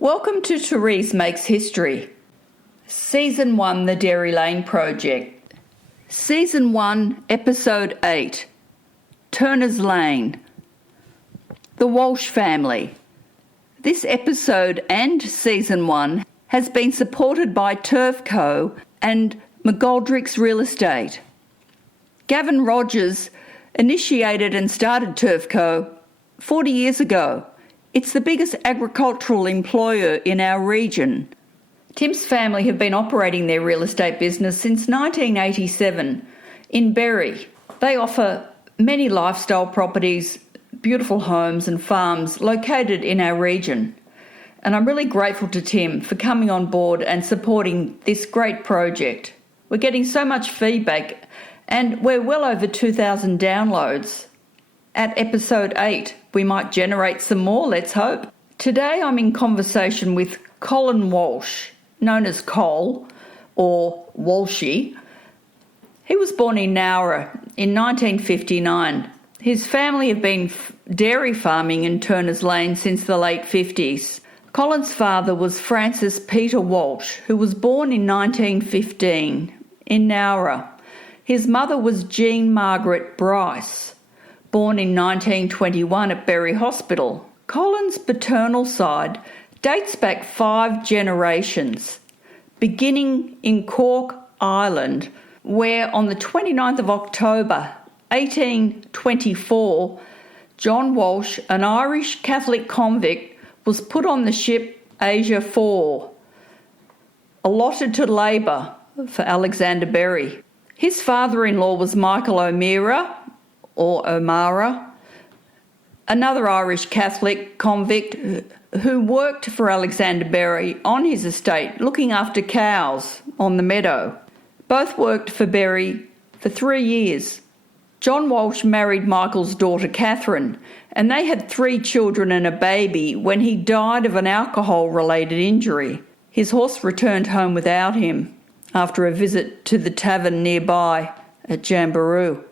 Welcome to Therese Makes History. Season 1, The Dairy Lane Project. Season 1, Episode 8, Turner's Lane. The Walsh Family. This episode and Season 1 has been supported by Turfco and McGoldrick's Real Estate. Gavin Rogers initiated and started Turfco 40 years ago. It's the biggest agricultural employer in our region. Tim's family have been operating their real estate business since 1987 in Berry. They offer many lifestyle properties, beautiful homes and farms located in our region. And I'm really grateful to Tim for coming on board and supporting this great project. We're getting so much feedback and we're well over 2,000 downloads. At episode 8, we might generate some more, let's hope. Today I'm in conversation with Colin Walsh, known as Cole or Walshy. He was born in Nowra in 1959. His family have been dairy farming in Turner's Lane since the late 50s. Colin's father was Francis Peter Walsh, who was born in 1915 in Nowra. His mother was Jean Margaret Bryce, born in 1921 at Berry Hospital. Colin's paternal side dates back 5 generations, beginning in Cork, Ireland, where on the 29th of October 1824, John Walsh, an Irish Catholic convict, was put on the ship Asia 4, allotted to labour for Alexander Berry. His father-in-law was Michael O'Meara, or O'Mara, another Irish Catholic convict who worked for Alexander Berry on his estate looking after cows on the meadow. Both worked for Berry for 3 years. John Walsh married Michael's daughter Catherine, and they had 3 children and a baby when he died of an alcohol-related injury. His horse returned home without him after a visit to the tavern nearby at Jamberoo.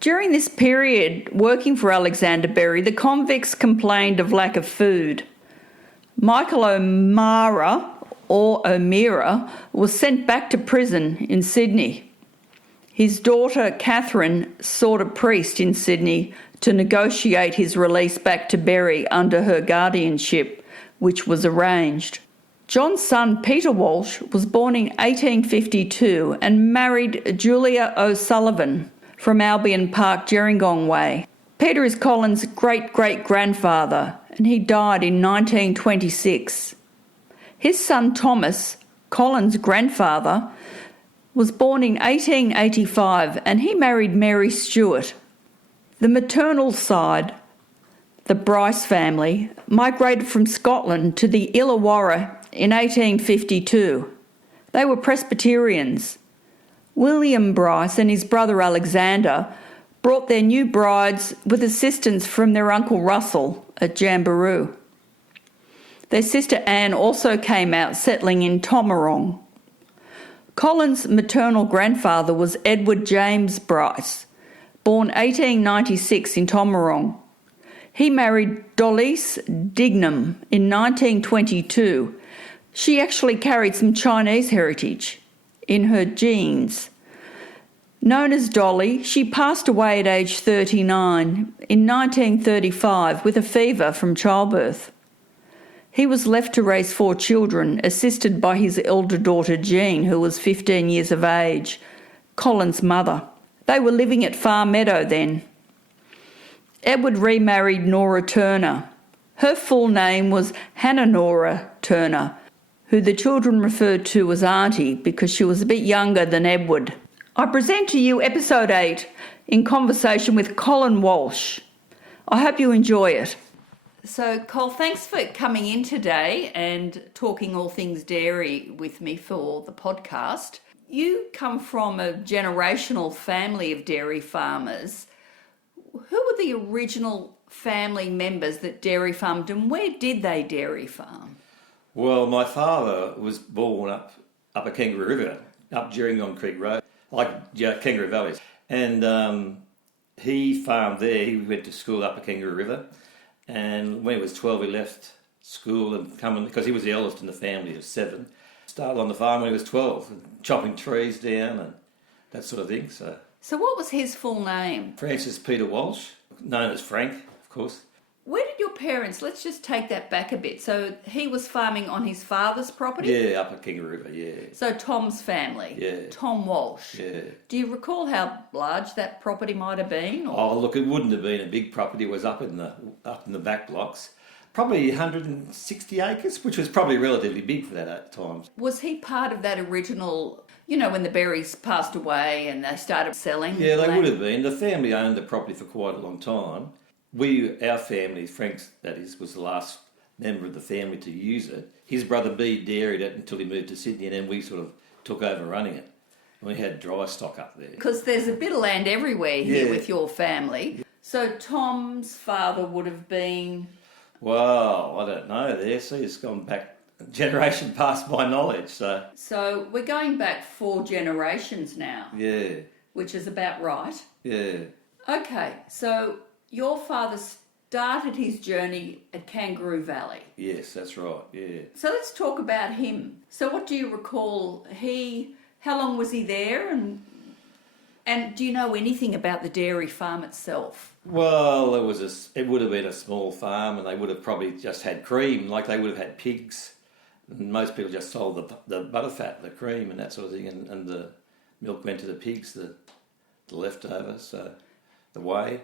During this period, working for Alexander Berry, the convicts complained of lack of food. Michael O'Mara, or O'Meara, was sent back to prison in Sydney. His daughter Catherine sought a priest in Sydney to negotiate his release back to Berry under her guardianship, which was arranged. John's son Peter Walsh was born in 1852 and married Julia O'Sullivan from Albion Park, Gerringong Way. Peter is Colin's great-great-grandfather, and he died in 1926. His son Thomas, Colin's grandfather, was born in 1885 and he married Mary Stewart. The maternal side, the Bryce family, migrated from Scotland to the Illawarra in 1852. They were Presbyterians. William Bryce and his brother Alexander brought their new brides with assistance from their uncle Russell at Jamberoo. Their sister Anne also came out, settling in Tomarong. Colin's maternal grandfather was Edward James Bryce, born 1896 in Tomarong. He married Dolise Dignam in 1922. She actually carried some Chinese heritage in her genes. Known as Dolly, she passed away at age 39 in 1935 with a fever from childbirth. He was left to raise 4 children, assisted by his elder daughter Jean, who was 15 years of age, Colin's mother. They were living at Far Meadow then. Edward remarried Nora Turner. Her full name was Hannah Nora Turner, who the children referred to as aunty because she was a bit younger than Edward. I present to you episode 8 in conversation with Colin Walsh. I hope you enjoy it. So, Col, thanks for coming in today and talking all things dairy with me for the podcast. You come from a generational family of dairy farmers. Who were the original family members that dairy farmed and where did they dairy farm? Well, my father was born up a Kangaroo River, up Gerringong Creek Road, like Kangaroo Valleys. And he farmed there. He went to school up a Kangaroo River. And when he was 12, he left school and coming, because he was the eldest in the family of 7. Started on the farm when he was 12, and chopping trees down and that sort of thing. So what was his full name? Francis Peter Walsh, known as Frank, of course. Where did your parents, let's just take that back a bit. So he was farming on his father's property? Yeah, up at Kangaroo River, yeah. So Tom's family? Yeah. Tom Walsh? Yeah. Do you recall how large that property might have been? Or? Oh, look, it wouldn't have been a big property. It was up in the back blocks. Probably 160 acres, which was probably relatively big for that at times. Was he part of that original, when the Berries passed away and they started selling? Yeah, they would have been. The family owned the property for quite a long time. Our family, Frank's that is, was the last member of the family to use it. His brother B dairied it until he moved to Sydney, and then we sort of took over running it. And we had dry stock up there. Because there's a bit of land everywhere here Yeah. with your family. So Tom's father would have been... Well, I don't know there. See, it's gone back a generation past my knowledge. So we're going back 4 generations now. Yeah. Which is about right. Yeah. Okay, so your father started his journey at Kangaroo Valley. Yes, that's right, yeah. So let's talk about him. So what do you recall? How long was he there, and do you know anything about the dairy farm itself? Well, it would have been a small farm, and they would have probably just had cream, like they would have had pigs. And most people just sold the butterfat, the cream and that sort of thing, and the milk went to the pigs, the leftovers, the whey.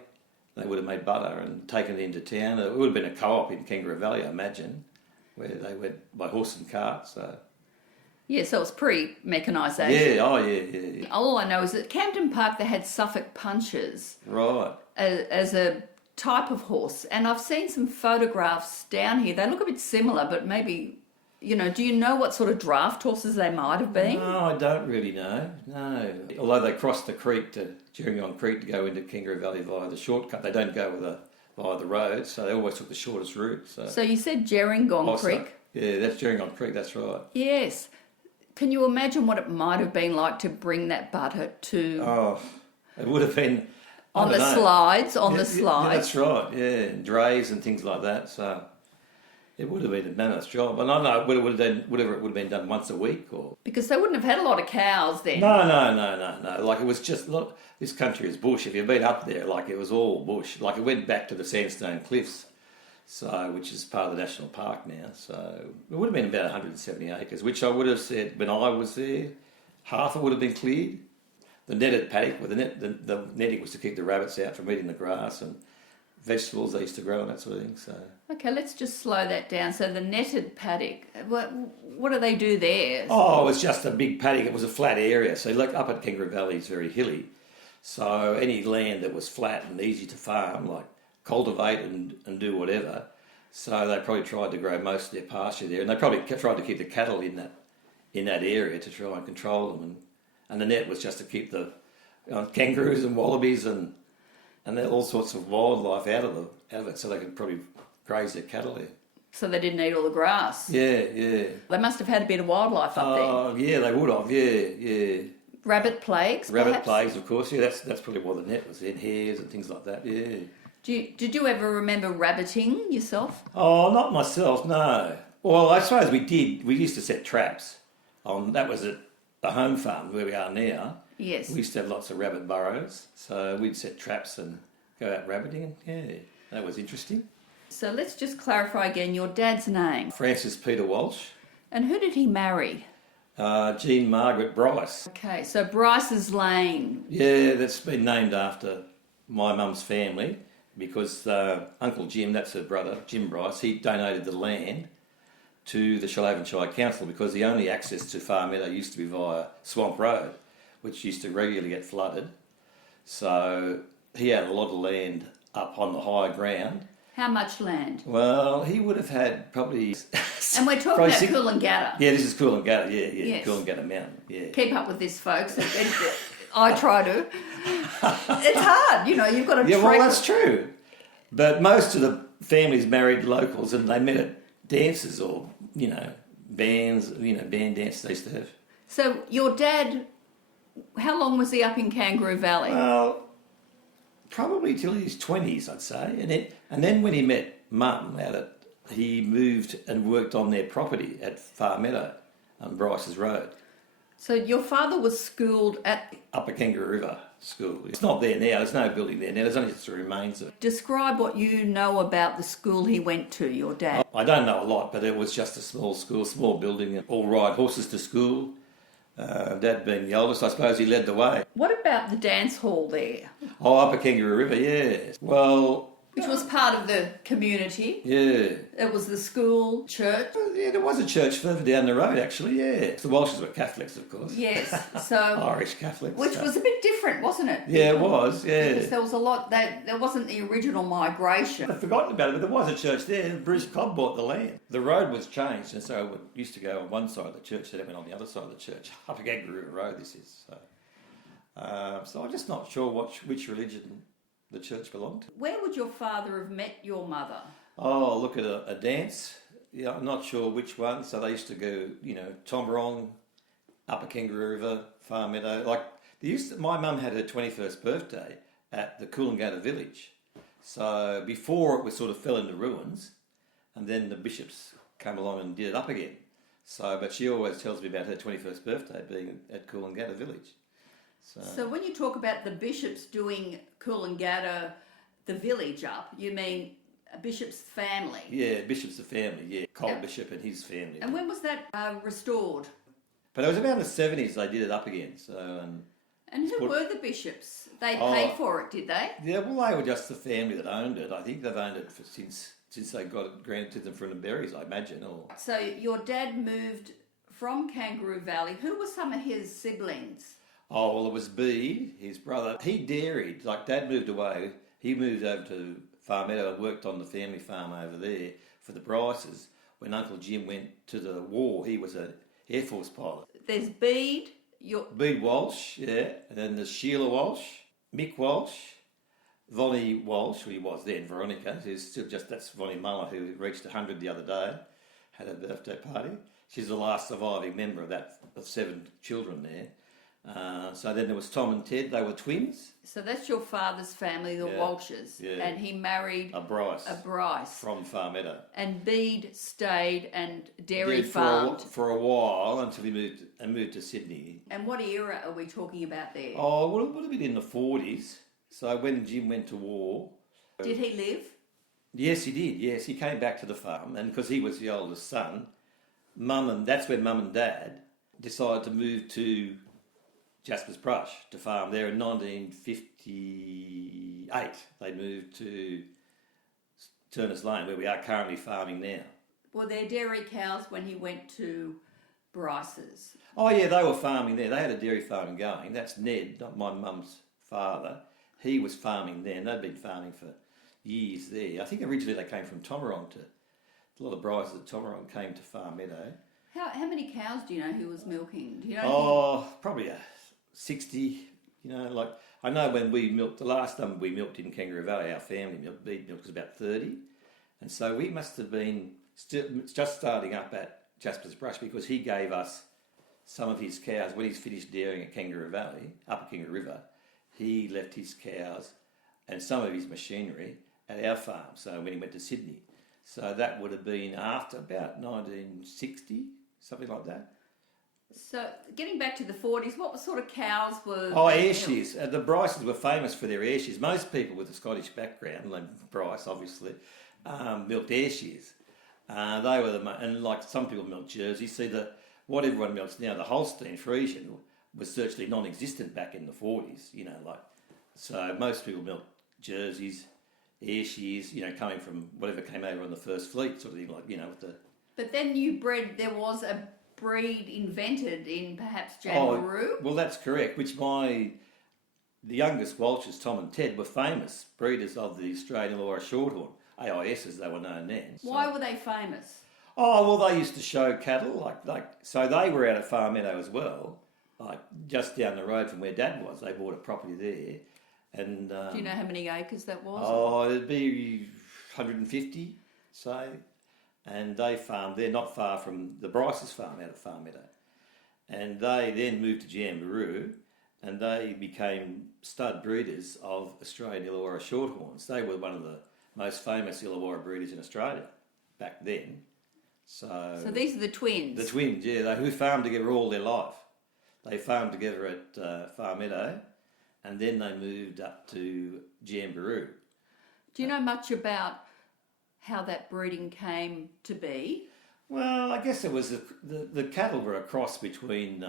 They would have made butter and taken it into town. It would have been a co-op in Kangaroo Valley, I imagine, where they went by horse and cart. So. Yeah, so it was pre-mechanisation. Yeah. All I know is that Camden Park, they had Suffolk punchers. Right. As a type of horse. And I've seen some photographs down here. They look a bit similar, but maybe, do you know what sort of draft horses they might have been? No, I don't really know. No. Although they crossed the creek Gerringong Creek to go into Kangaroo Valley via the shortcut. They don't go via the road, so they always took the shortest route. So you said Gerringong Creek? Yeah, that's Gerringong Creek, that's right. Yes. Can you imagine what it might have been like to bring that butter to... Oh, it would have been... On the slides. Yeah, that's right, yeah, and drays and things like that, so... It would have been a mammoth job. And I don't know whether it would have been done once a week or... Because they wouldn't have had a lot of cows then. No. Like, it was just... Look, this country is bush. If you've been up there, like, it was all bush. Like, it went back to the sandstone cliffs, which is part of the national park now. So it would have been about 170 acres, which I would have said when I was there, half it would have been cleared. The netted paddock, where the netting was to keep the rabbits out from eating the grass and vegetables they used to grow and that sort of thing. So... Okay, let's just slow that down. So the netted paddock, what do they do there? Oh, it was just a big paddock. It was a flat area. So like up at Kangaroo Valley, it's very hilly. So any land that was flat and easy to farm, like cultivate and do whatever. So they probably tried to grow most of their pasture there. And they probably tried to keep the cattle in that area to try and control them. And the net was just to keep the kangaroos and wallabies and all sorts of wildlife out of it so they could probably graze their cattle there. So they didn't eat all the grass? Yeah. They must have had a bit of wildlife up there. Oh, yeah, they would have, yeah. Rabbit plagues, Rabbit plagues, of course, yeah, that's probably why the net was in, hares and things like that, yeah. Did you ever remember rabbiting yourself? Oh, not myself, no. Well, I suppose we did. We used to set traps. That was at the home farm where we are now. Yes. We used to have lots of rabbit burrows, so we'd set traps and go out rabbiting, and yeah, that was interesting. So let's just clarify again your dad's name. Francis Peter Walsh. And who did he marry? Jean Margaret Bryce. Okay, so Bryce's Lane. Yeah, that's been named after my mum's family because Uncle Jim, that's her brother, Jim Bryce, he donated the land to the Shoalhaven Shire Council because the only access to Far Meadow used to be via Swamp Road, which used to regularly get flooded. So he had a lot of land up on the higher ground. How much land? Well, he would have had probably... And we're talking about Coolangatta. Yeah, this is Coolangatta, yeah. Yes. Coolangatta Mountain, yeah. Keep up with this, folks. I try to. It's hard, you've got to... Yeah, well, that's true. But most of the families married locals and they met at dances or, bands, band dances they used to have. So your dad, how long was he up in Kangaroo Valley? Well, probably till his 20s, I'd say. And then when he met Mum out at he moved and worked on their property at Far Meadow on Bryce's Road. So your father was schooled at... Upper Kangaroo River School. It's not there now. There's no building there now. There's only just the remains of it. Describe what you know about the school he went to, your dad. I don't know a lot, but it was just a small school, small building. All ride horses to school. Dad being the oldest, I suppose he led the way. What about the dance hall there? Oh, Upper Kangaroo River, yeah. Well... Which was part of the community. Yeah. It was the school, church. Yeah, there was a church further down the road, actually, yeah. The Walshes were Catholics, of course. Yes, so... Irish Catholics. Which was a bit different, wasn't it? Yeah, it was, yeah. Because there was a lot... There wasn't the original migration. I'd forgotten about it, but there was a church there. Bruce Cobb bought the land. The road was changed, and so it used to go on one side of the church, then it went on the other side of the church. Upper Kangaroo River Road, this is. So I'm just not sure which religion the church belonged to. Where would your father have met your mother? Oh, look at a dance. Yeah, I'm not sure which one. So they used to go, Tomarong, Upper Kangaroo River, Far Meadow. Like my mum had her 21st birthday at the Coolangatta village. So before it sort of fell into ruins, and then the bishops came along and did it up again. So, but she always tells me about her 21st birthday being at Coolangatta village. So when you talk about the bishops doing Coolangatta, the village up, you mean a bishop's family? Yeah, bishop's the family, yeah. Cole Bishop and his family. And when was that restored? But it was about the 70s they did it up again. So. And who were the bishops? They paid for it, did they? Yeah, well, they were just the family that owned it. I think they've owned it since they got it granted to them from the Berries, I imagine. So your dad moved from Kangaroo Valley. Who were some of his siblings? Oh, well, it was Bede, his brother. He dairied. Like, Dad moved away. He moved over to Far Meadow and worked on the family farm over there for the Bryces. When Uncle Jim went to the war, he was an Air Force pilot. There's Bede. Bede Walsh, yeah. And then there's Sheila Walsh, Mick Walsh, Vonnie Walsh, who he was then, Veronica, who's still that's Vonnie Muller, who reached 100 the other day, had a birthday party. She's the last surviving member of 7 children there. So then there was Tom and Ted, they were twins. So that's your father's family, the Walshes. Yeah. And he married a Bryce. From Far Meadow. And Bede stayed and dairy farmed. For a while until he moved to Sydney. And what era are we talking about there? Oh, well, it would have been in the 40s. So when Jim went to war. Did he live? Yes, he did. Yes, he came back to the farm. And because he was the oldest son, that's when Mum and Dad decided to move to Jasper's Brush to farm there in 1958. They moved to Turners Lane, where we are currently farming now. Were there dairy cows when he went to Bryce's? Oh, yeah, they were farming there. They had a dairy farm going. That's Ned, not my mum's father. He was farming there, and they'd been farming for years there. I think originally they came from Tomarong a lot of Bryces at Tomarong came to Far Meadow. How many cows do you know he was milking? Do you know? Oh, probably 60, I know when we milked, the last time we milked in Kangaroo Valley, our family milk was about 30. And so we must have been just starting up at Jasper's Brush because he gave us some of his cows. When he's finished dairying at Kangaroo Valley, Upper Kangaroo River, he left his cows and some of his machinery at our farm. So when he went to Sydney. So that would have been after about 1960, something like that. So, getting back to the 40s, what sort of cows were... Oh, Ayrshires. The Bryces were famous for their Ayrshires. Most people with a Scottish background, like Bryce, obviously, milked Ayrshires. They were and like some people milked Jerseys. See, what everyone milks now, the Holstein Friesian, was virtually non-existent back in the 40s, so most people milked Jerseys, Ayrshires, coming from whatever came over on the first fleet, sort of thing, with the... But then there was a breed invented in perhaps Jamboree? Oh, well, that's correct, which the youngest Walshes, Tom and Ted, were famous breeders of the Australian Illawarra Shorthorn, AIS as they were known then. Why were they famous? Oh, well, they used to show cattle, so they were out at Far Meadow as well, just down the road from where Dad was. They bought a property there. And do you know how many acres that was? Oh, it'd be 150, say. And they farmed there, not far from the Bryce's farm out at Far Meadow. And they then moved to Jamboree, and they became stud breeders of Australian Illawarra Shorthorns. They were one of the most famous Illawarra breeders in Australia. back then. So these are the twins? The twins, yeah, who farmed together all their life. They farmed together at Far Meadow, and then they moved up to Jamboree. Do you know much about how that breeding came to be? Well, I guess it was the cattle were a cross between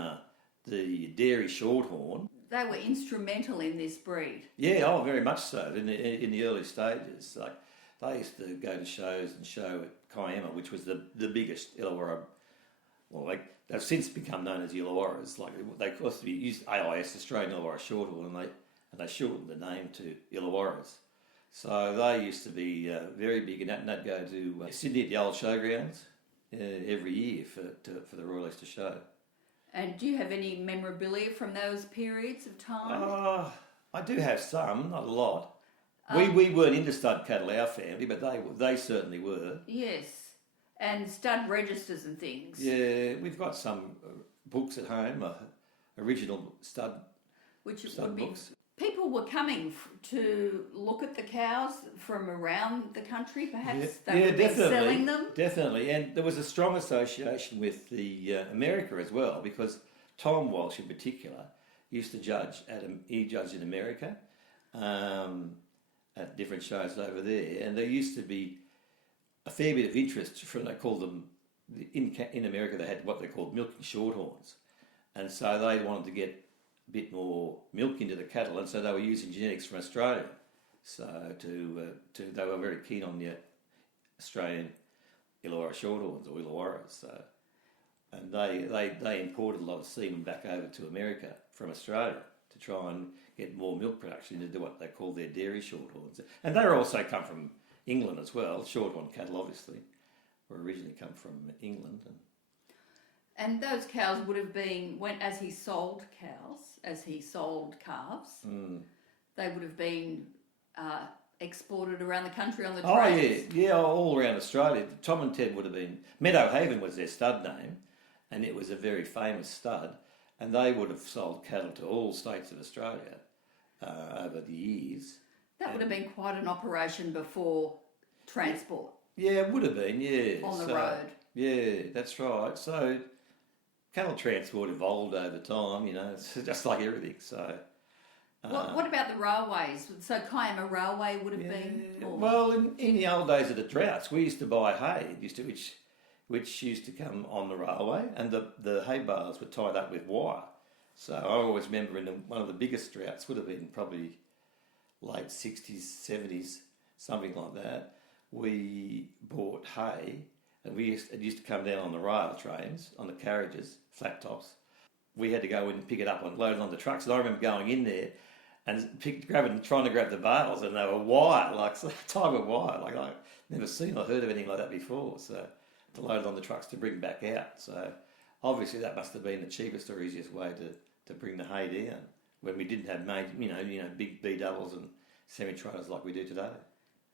the dairy Shorthorn. They were instrumental in this breed. Yeah, oh, very much so. In the early stages, like they used to go to shows and show at Kiama, which was the biggest Illawarra. Well, they've since become known as Illawarras. Like they of course used AIS, Australian Illawarra Shorthorn, and they shortened the name to Illawarras. So they used to be very big, and they'd go to Sydney at the old showgrounds every year for the Royal Easter Show. And do you have any memorabilia from those periods of time? I do have some, not a lot. We weren't into stud cattle, our family, but they certainly were. Yes, and stud registers and things. Yeah, we've got some books at home, original stud books. People were coming to look at the cows from around the country, perhaps? Yeah, they would be definitely, selling them? Definitely, and there was a strong association with the America as well, because Tom Walsh in particular used to judge he judged in America at different shows over there, and there used to be a fair bit of interest from, they called them, in America they had what they called milking shorthorns, and so they wanted to get a bit more milk into the cattle, and so they were using genetics from Australia. So they were very keen on the Australian Illawarra Shorthorns or Illawarras. So, and they imported a lot of semen back over to America from Australia to try and get more milk production to do what they call their dairy Shorthorns. And they also come from England as well. Shorthorn cattle obviously were originally come from England. And those cows would have been, as he sold calves, they would have been exported around the country on the trains. Oh yeah, all around Australia. Tom and Ted would have been, Meadow Haven was their stud name, and it was a very famous stud, and they would have sold cattle to all states of Australia over the years. That would have been quite an operation before transport. Yeah, it would have been, yeah. On the road. Yeah, that's right. So cattle transport evolved over time, it's just like everything. So, what about the railways? So Kiama Railway would have been. Well, in the old days of the droughts, we used to buy hay, which used to come on the railway, and the hay bales were tied up with wire. So I always remember one of the biggest droughts would have been probably late 60s, 70s, something like that. We bought hay. And it used to come down on the rail trains, on the carriages, flat tops. We had to go in and pick it up and load it on the trucks. And I remember going in there and trying to grab the bales, and they were wire, like type of wire. Like I've never seen or heard of anything like that before. So to load it on the trucks to bring back out. So obviously that must have been the cheapest or easiest way to bring the hay down when we didn't have major, big B doubles and semi-trailers like we do today.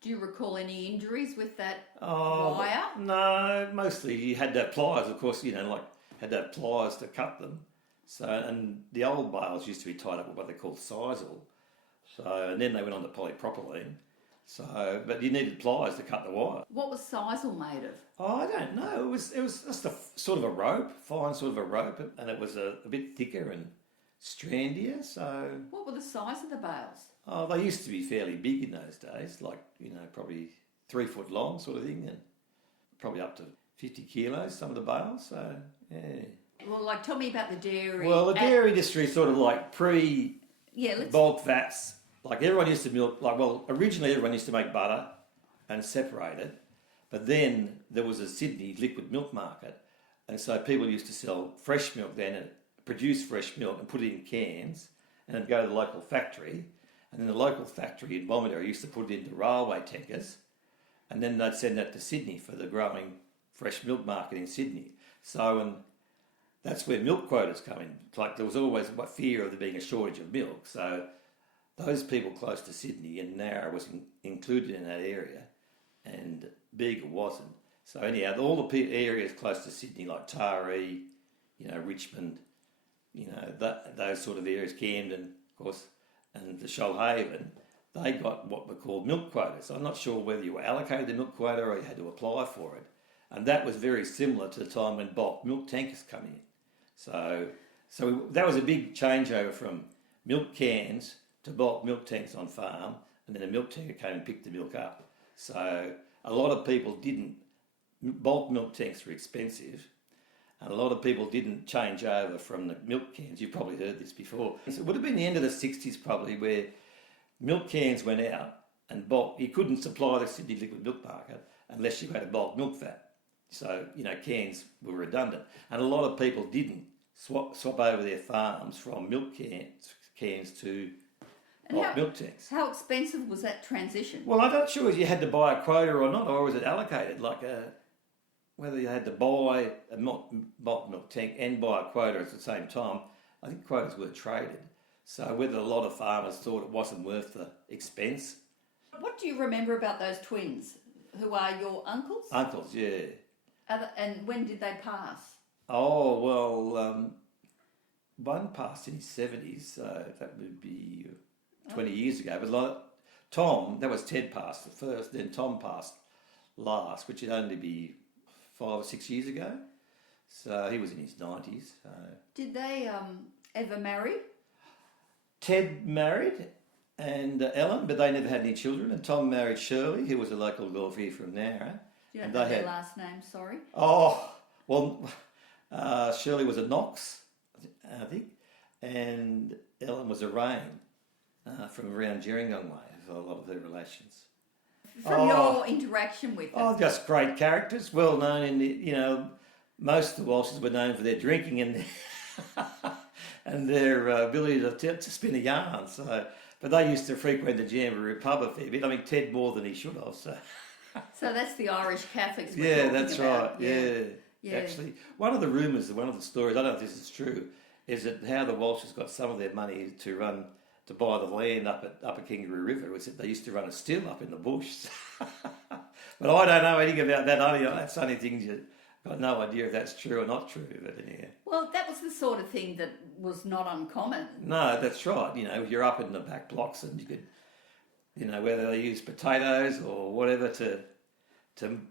Do you recall any injuries with that wire? No, mostly you had to have pliers, of course, had to have pliers to cut them. So, and the old bales used to be tied up with what they called sisal. So, and then they went on to polypropylene. So, but you needed pliers to cut the wire. What was sisal made of? Oh, I don't know. It was just a sort of a rope, fine sort of a rope, and it was a bit thicker and strandier. So, what were the size of the bales? Oh, they used to be fairly big in those days, like, probably 3 foot long sort of thing, and probably up to 50 kilos, some of the bales, so, yeah. Well, tell me about the dairy. Well, the dairy industry is sort of like bulk vats. Like, everyone used to milk, originally everyone used to make butter and separate it, but then there was a Sydney liquid milk market, and so people used to sell fresh milk then, and produce fresh milk and put it in cans, and then go to the local factory. And then the local factory in Bomaderra used to put it into railway tankers, and then they'd send that to Sydney for the growing fresh milk market in Sydney. So, and that's where milk quotas come in. Like, there was always fear of there being a shortage of milk. So those people close to Sydney, and Nara was included in that area, and Bega wasn't. So anyhow, all the areas close to Sydney, like Taree, Richmond, those sort of areas, Camden, of course, and the Shoalhaven, they got what were called milk quotas. I'm not sure whether you were allocated the milk quota or you had to apply for it. And that was very similar to the time when bulk milk tankers come in. So that was a big changeover from milk cans to bulk milk tanks on farm, and then a milk tanker came and picked the milk up. So a lot of people didn't. Bulk milk tanks were expensive, and a lot of people didn't change over from the milk cans. You've probably heard this before. So it would have been the end of the 60s probably, where milk cans went out and bulk. You couldn't supply the Sydney liquid milk market unless you had a bulk milk vat. So, cans were redundant. And a lot of people didn't swap over their farms from milk cans to bulk milk tanks. How expensive was that transition? Well, I'm not sure if you had to buy a quota or not, or was it allocated? Whether you had to buy a bulk milk tank and buy a quota at the same time. I think quotas were traded. So whether a lot of farmers thought it wasn't worth the expense. What do you remember about those twins, who are your uncles? Uncles, yeah. And when did they pass? Oh, well, one passed in his 70s, so that would be 20 years ago. But Tom, that was Ted passed first, then Tom passed last, which would only be 5 or 6 years ago. So he was in his 90s. So. Did they ever marry? Ted married and Ellen, but they never had any children. And Tom married Shirley, who was a local golfer from Nara. You don't know their last name, sorry? Oh, well, Shirley was a Knox, I think, and Ellen was a Rain from around Gerringong way, for a lot of their relations. From your interaction with them? Oh, just great characters, well known in the, most of the Walshes were known for their drinking and and their ability to spin a yarn. So, but they used to frequent the Jamboree pub a fair bit. I mean, Ted more than he should have. So that's the Irish Catholics. Yeah, that's about. Right. Yeah. Actually, one of the rumours, one of the stories, I don't know if this is true, is that how the Walshes got some of their money to buy the land up at Upper Kangaroo River was that they used to run a still up in the bush. But I don't know anything about that. That's only things you got no idea if that's true or not true. But anyhow. Well, that was the sort of thing that was not uncommon. No, that's right. You're up in the back blocks and you could, whether they use potatoes or whatever to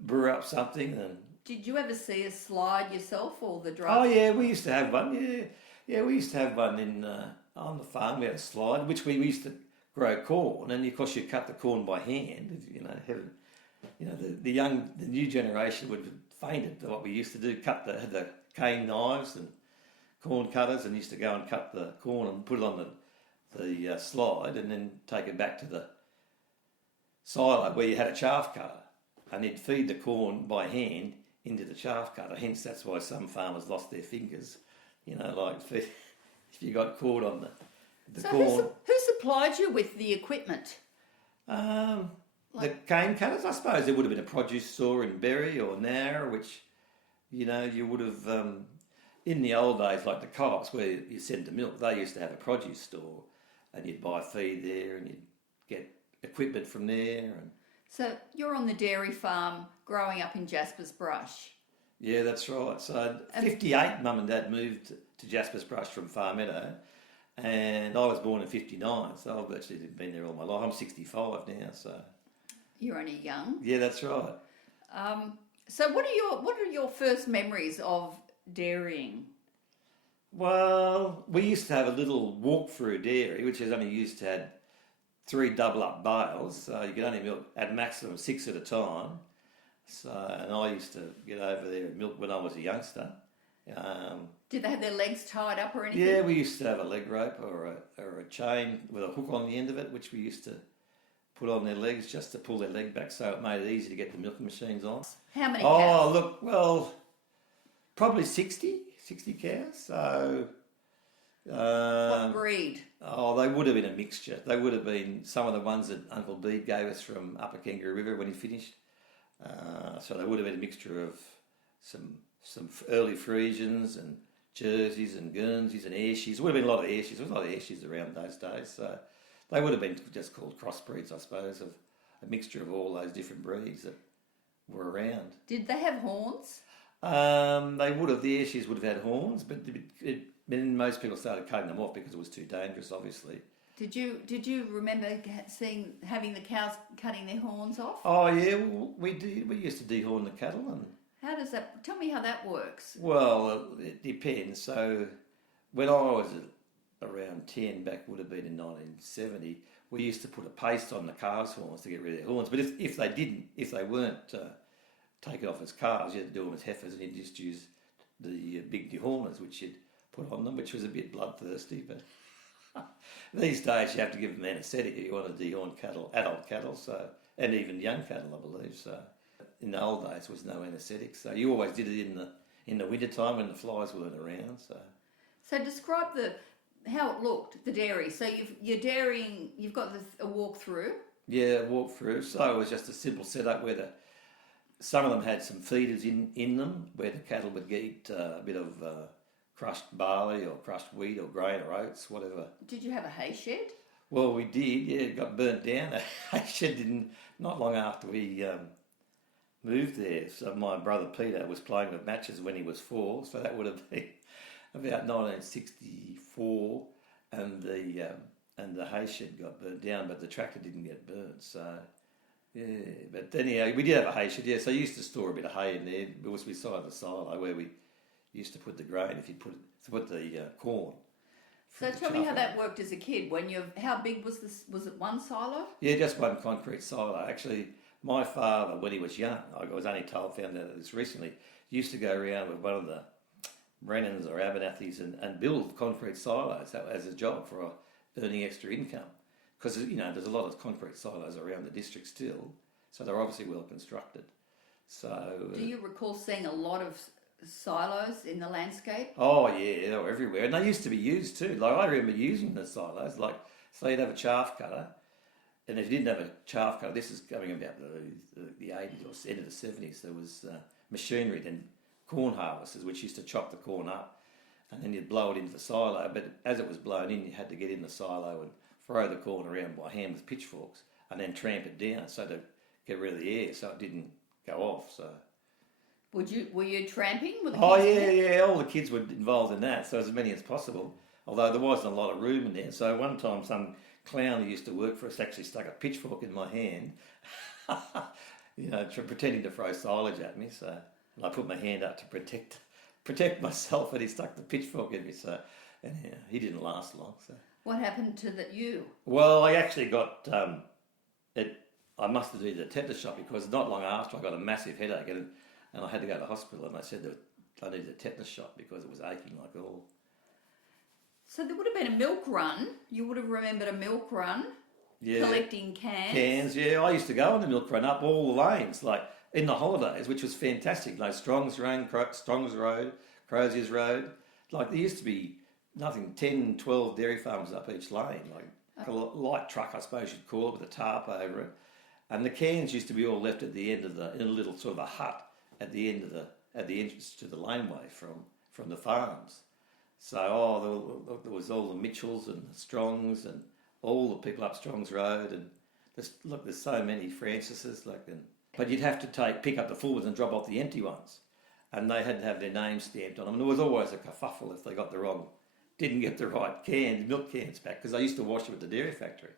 brew up something. And did you ever see a slide yourself or the drum? Oh yeah, we used to have one. Yeah, we used to have one in on the farm. We had a slide, which we used to grow corn, and of course you cut the corn by hand. The new generation would have fainted at what we used to do. Had the cane knives and corn cutters, and used to go and cut the corn and put it on the slide, and then take it back to the silo where you had a chaff cutter, and you'd feed the corn by hand into the chaff cutter. Hence, that's why some farmers lost their fingers. If you got caught on the corn. Who supplied you with the equipment? The cane cutters, I suppose there would have been a produce store in Berry or Nara, which, you would have, in the old days, like the co-ops where you send the milk, they used to have a produce store and you'd buy feed there and you'd get equipment from there. And so you're on the dairy farm growing up in Jasper's Brush. Yeah, that's right. So 58, Mum and Dad moved to Jasper's Brush from Far Meadow, and I was born in 59, so I've actually been there all my life. I'm 65 now, so... You're only young. Yeah, that's right. So what are your first memories of dairying? Well, we used to have a little walk-through dairy, which is only used to have 3 double-up bales, so you could only milk at maximum 6 at a time. So, and I used to get over there and milk when I was a youngster. Did they have their legs tied up or anything? Yeah, we used to have a leg rope or a chain with a hook on the end of it, which we used to put on their legs just to pull their leg back, so it made it easy to get the milking machines on. How many cows? cows? Oh, look, well, probably 60 cows. So... what breed? Oh, they would have been a mixture. They would have been some of the ones that Uncle Bede gave us from Upper Kangaroo River when he finished. So they would have been a mixture of some early Friesians and Jerseys and Guernseys and Ayrshires. There would have been a lot of Ayrshires. There was a lot of Ayrshires around those days. So they would have been just called crossbreeds, I suppose, of a mixture of all those different breeds that were around. Did they have horns? They would have. The Ayrshires would have had horns, but then most people started cutting them off because it was too dangerous, obviously. Did you remember having the cows cutting their horns off? Oh yeah, well, we did. We used to dehorn the cattle, and How does that? Tell me how that works. well, it depends. So when I was around 10, back would have been in 1970, we used to put a paste on the calves' horns to get rid of their horns. But if they weren't taken off as calves, you had to do them as heifers, and you'd just use the big dehorners, which you'd put on them, which was a bit bloodthirsty. But these days you have to give them anaesthetic if you want to dehorn cattle, adult cattle, so, and even young cattle, I believe. So in the old days there was no anaesthetic, so you always did it in the winter time when the flies weren't around. So describe how it looked, the dairy. So you're dairying. You've got a walkthrough. Yeah, walk through. So it was just a simple setup where some of them had some feeders in them where the cattle would eat a bit of crushed barley or crushed wheat or grain or oats, whatever. Did you have a hay shed? Well, we did. Yeah, it got burnt down. The hay shed didn't. Not long after we moved there. So my brother Peter was playing with matches when he was 4. So that would have been about 1964, and the hay shed got burnt down, but the tractor didn't get burnt. So yeah, but anyhow, we did have a hay shed. Yeah, so I used to store a bit of hay in there. It was beside the silo where we used to put the grain. If you put the corn. So tell me how that worked as a kid. How big was this? Was it one silo? Yeah, just one concrete silo. Actually, my father, when he was young, I was only found out this recently, used to go around with one of the Brennans or Abernathys and build concrete silos as a job for earning extra income. Because, there's a lot of concrete silos around the district still, so they're obviously well constructed. So, do you recall seeing a lot of silos in the landscape? Oh yeah, they were everywhere, and they used to be used too. Like I remember using the silos. Like, so you'd have a chaff cutter, and if you didn't have a chaff cutter, this is going about the 80s or end of the 70s. There was machinery then. Corn harvesters, which used to chop the corn up, and then you'd blow it into the silo. But as it was blown in, you had to get in the silo and throw the corn around by hand with pitchforks, and then tramp it down so to get rid of the air, so it didn't go off. So, were you tramping with the kids? Oh yeah, all the kids were involved in that, so as many as possible. Although there wasn't a lot of room in there. So one time, some clown who used to work for us actually stuck a pitchfork in my hand, pretending to throw silage at me. So. And I put my hand up to protect myself, and he stuck the pitchfork in me. So, and he didn't last long. So, what happened to you? Well, I actually got it. I must have needed a tetanus shot because not long after I got a massive headache, and I had to go to the hospital. And they said that I needed a tetanus shot because it was aching like all. So there would have been a milk run. You would have remembered a milk run. Yeah. Collecting cans. Cans, yeah. I used to go on the milk run up all the lanes, like. In the holidays, which was fantastic, like Strong's Road, Crozier's Road. Like there used to be 10, 12 dairy farms up each lane, like a light truck, I suppose you'd call it, with a tarp over it. And the cans used to be all left at the end in a little sort of a hut at the entrance to the laneway from the farms. So there was all the Mitchells and the Strongs and all the people up Strong's Road, and there's so many Francises, but you'd have to pick up the full ones and drop off the empty ones. And they had to have their names stamped on them. And there was always a kerfuffle if they didn't get the right milk cans back, because they used to wash them at the dairy factory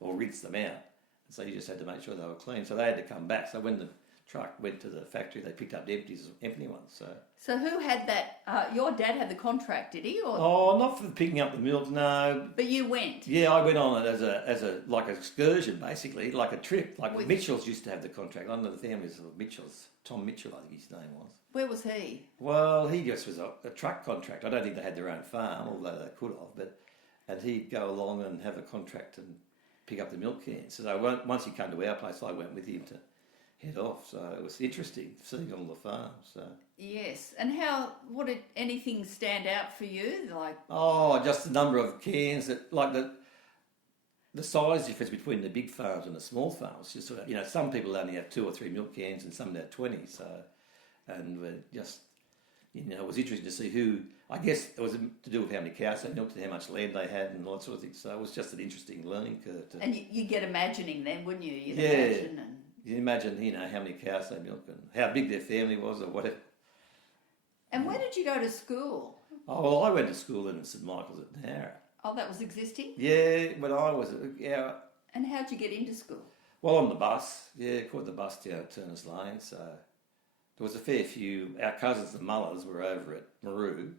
or rinse them out. And so you just had to make sure they were clean. So they had to come back. So when the truck went to the factory, they picked up the empty ones. So who had that? Your dad had the contract, did he? Or? Oh, not for picking up the milk, no. But you went? Yeah, I went on it as a like an excursion, basically, like a trip. Like the Mitchells used to have the contract. I know the families of Mitchells. Tom Mitchell, I think his name was. Where was he? Well, he just was a truck contract. I don't think they had their own farm, although they could have. And he'd go along and have a contract and pick up the milk cans. So once he came to our place, I went with him to head off. So it was interesting seeing all the farms. So. Yes. And what did anything stand out for you? Just the number of cans that, like the size difference between the big farms and the small farms. Just sort of, some people only have 2 or 3 milk cans and some have 20. So, and we're just, it was interesting to see who. I guess it was to do with how many cows they milked and how much land they had and all that sort of thing. So it was just an interesting learning curve. And you get imagining then, wouldn't you? You'd imagine. You imagine, how many cows they milked and how big their family was or whatever. And where did you go to school? Oh, well, I went to school in St Michael's at Nowra. Oh, that was existing? Yeah, when I was, yeah. And how'd you get into school? Well, on the bus, caught the bus down at Hanigans Lane, so there was a fair few. Our cousins, the Mullers, were over at Maru,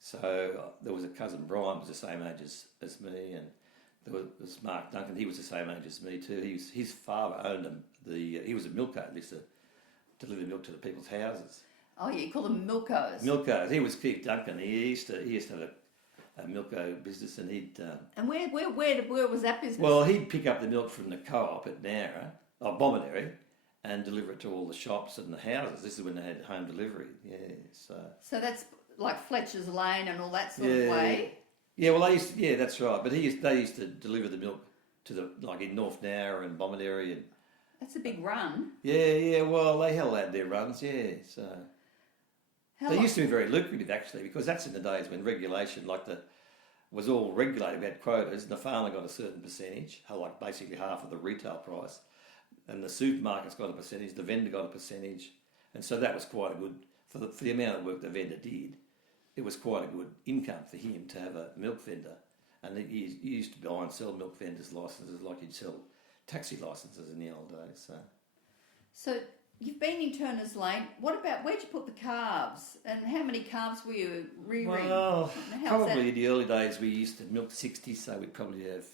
so there was a cousin, Brian, was the same age as me, and there was Mark Duncan, he was the same age as me too. His father owned he was a milker, used to deliver milk to the people's houses. Oh, yeah, you call them milkos. Milkos. He was Keith Duncan. He used to have a milko business, and he'd. And where was that business? Well, he'd pick up the milk from the co-op at Nowra, or Bomaderry, and deliver it to all the shops and the houses. This is when they had home delivery. Yeah, so. So that's like Fletcher's Lane and all that sort of way. Yeah, well, that's right. But they used to deliver the milk to like in North Nowra and Bomaderry and. That's a big run. Yeah. Well, they held out their runs. Yeah, so. They used to be very lucrative, actually, because that's in the days when regulation, was all regulated. We had quotas, and the farmer got a certain percentage, like basically half of the retail price, and the supermarkets got a percentage, the vendor got a percentage, and so that was quite a good for the amount of work the vendor did. It was quite a good income for him to have a milk vendor, and he used to buy and sell milk vendors' licences like you'd sell taxi licences in the old days. So you've been in Turner's Lane. What about, where'd you put the calves? And how many calves were you rearing? Well, probably in the early days we used to milk 60, so we'd probably have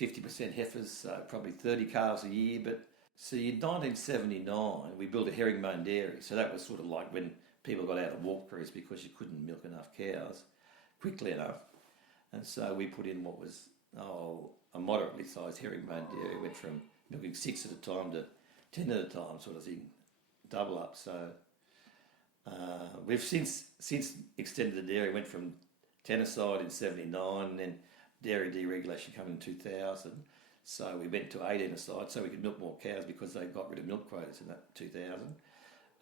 50% heifers, so probably 30 calves a year. But see, in 1979 we built a herringbone dairy, so that was sort of like when people got out of walk crews because you couldn't milk enough cows quickly enough. And so we put in what was a moderately sized herringbone dairy. Went from milking 6 at a time to 10 at a time sort of thing. Double up. So we've since extended the dairy. Went from 10 aside in 79, and then dairy deregulation came in 2000. So we went to 18 aside so we could milk more cows because they got rid of milk quotas in that 2000.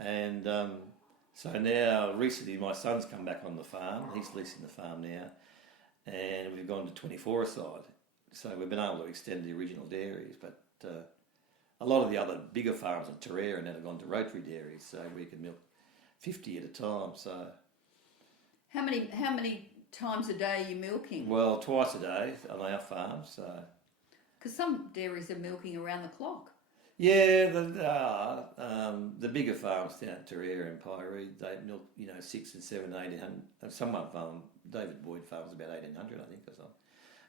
And so now recently my son's come back on the farm. He's leasing the farm now, and we've gone to 24 aside. So we've been able to extend the original dairies, but. A lot of the other bigger farms in Terrera now have gone to rotary dairies, so we can milk 50 at a time. So, how many times a day are you milking? Well, twice a day on our farm. So, because some dairies are milking around the clock. Yeah, the bigger farms down at Terrera and Pyrie, they milk 6 and 7, 1800. Some farm, David Boyd farms about 1800, I think, or something.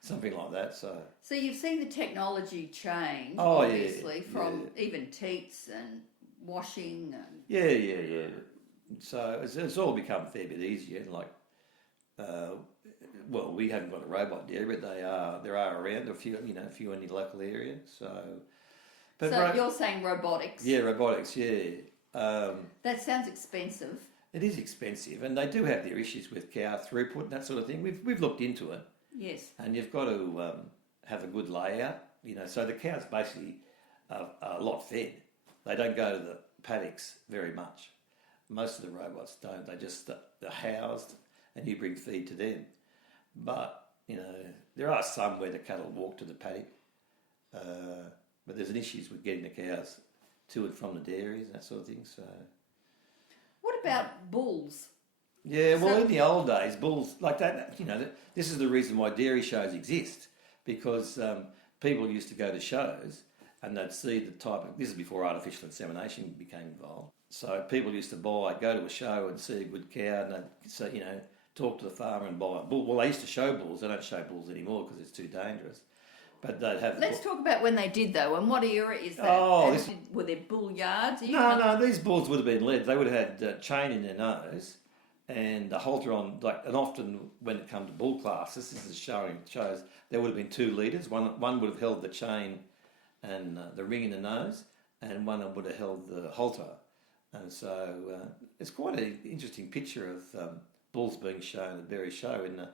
Something like that. So you've seen the technology change, obviously, from even teats and washing. And... Yeah. So it's all become a fair bit easier. We haven't got a robot dairy, but there are around a few in the local area. But you're saying robotics? Yeah, robotics. Yeah. That sounds expensive. It is expensive, and they do have their issues with cow throughput and that sort of thing. We've looked into it. Yes. And you've got to have a good layout, so the cows basically are a lot fed. They don't go to the paddocks very much. Most of the robots don't. They just are housed and you bring feed to them. But, there are some where the cattle walk to the paddock. But there's an issues with getting the cows to and from the dairies and that sort of thing. So, what about bulls? Yeah, well, in the old days, bulls like that. This is the reason why dairy shows exist, because people used to go to shows and they'd see the type of. This is before artificial insemination became involved. So people used to go to a show and see a good cow, and they'd talk to the farmer and buy a bull. Well, they used to show bulls. They don't show bulls anymore because it's too dangerous. But they'd have. Let's talk about when they did though, and what era is that? Were there bull yards? No. These bulls would have been led. They would have had chain in their nose. And the halter on, and often when it comes to bull classes, this is shows there would have been 2 leaders. One would have held the chain and the ring in the nose, and one would have held the halter. And so it's quite an interesting picture of bulls being shown at Berry Show in the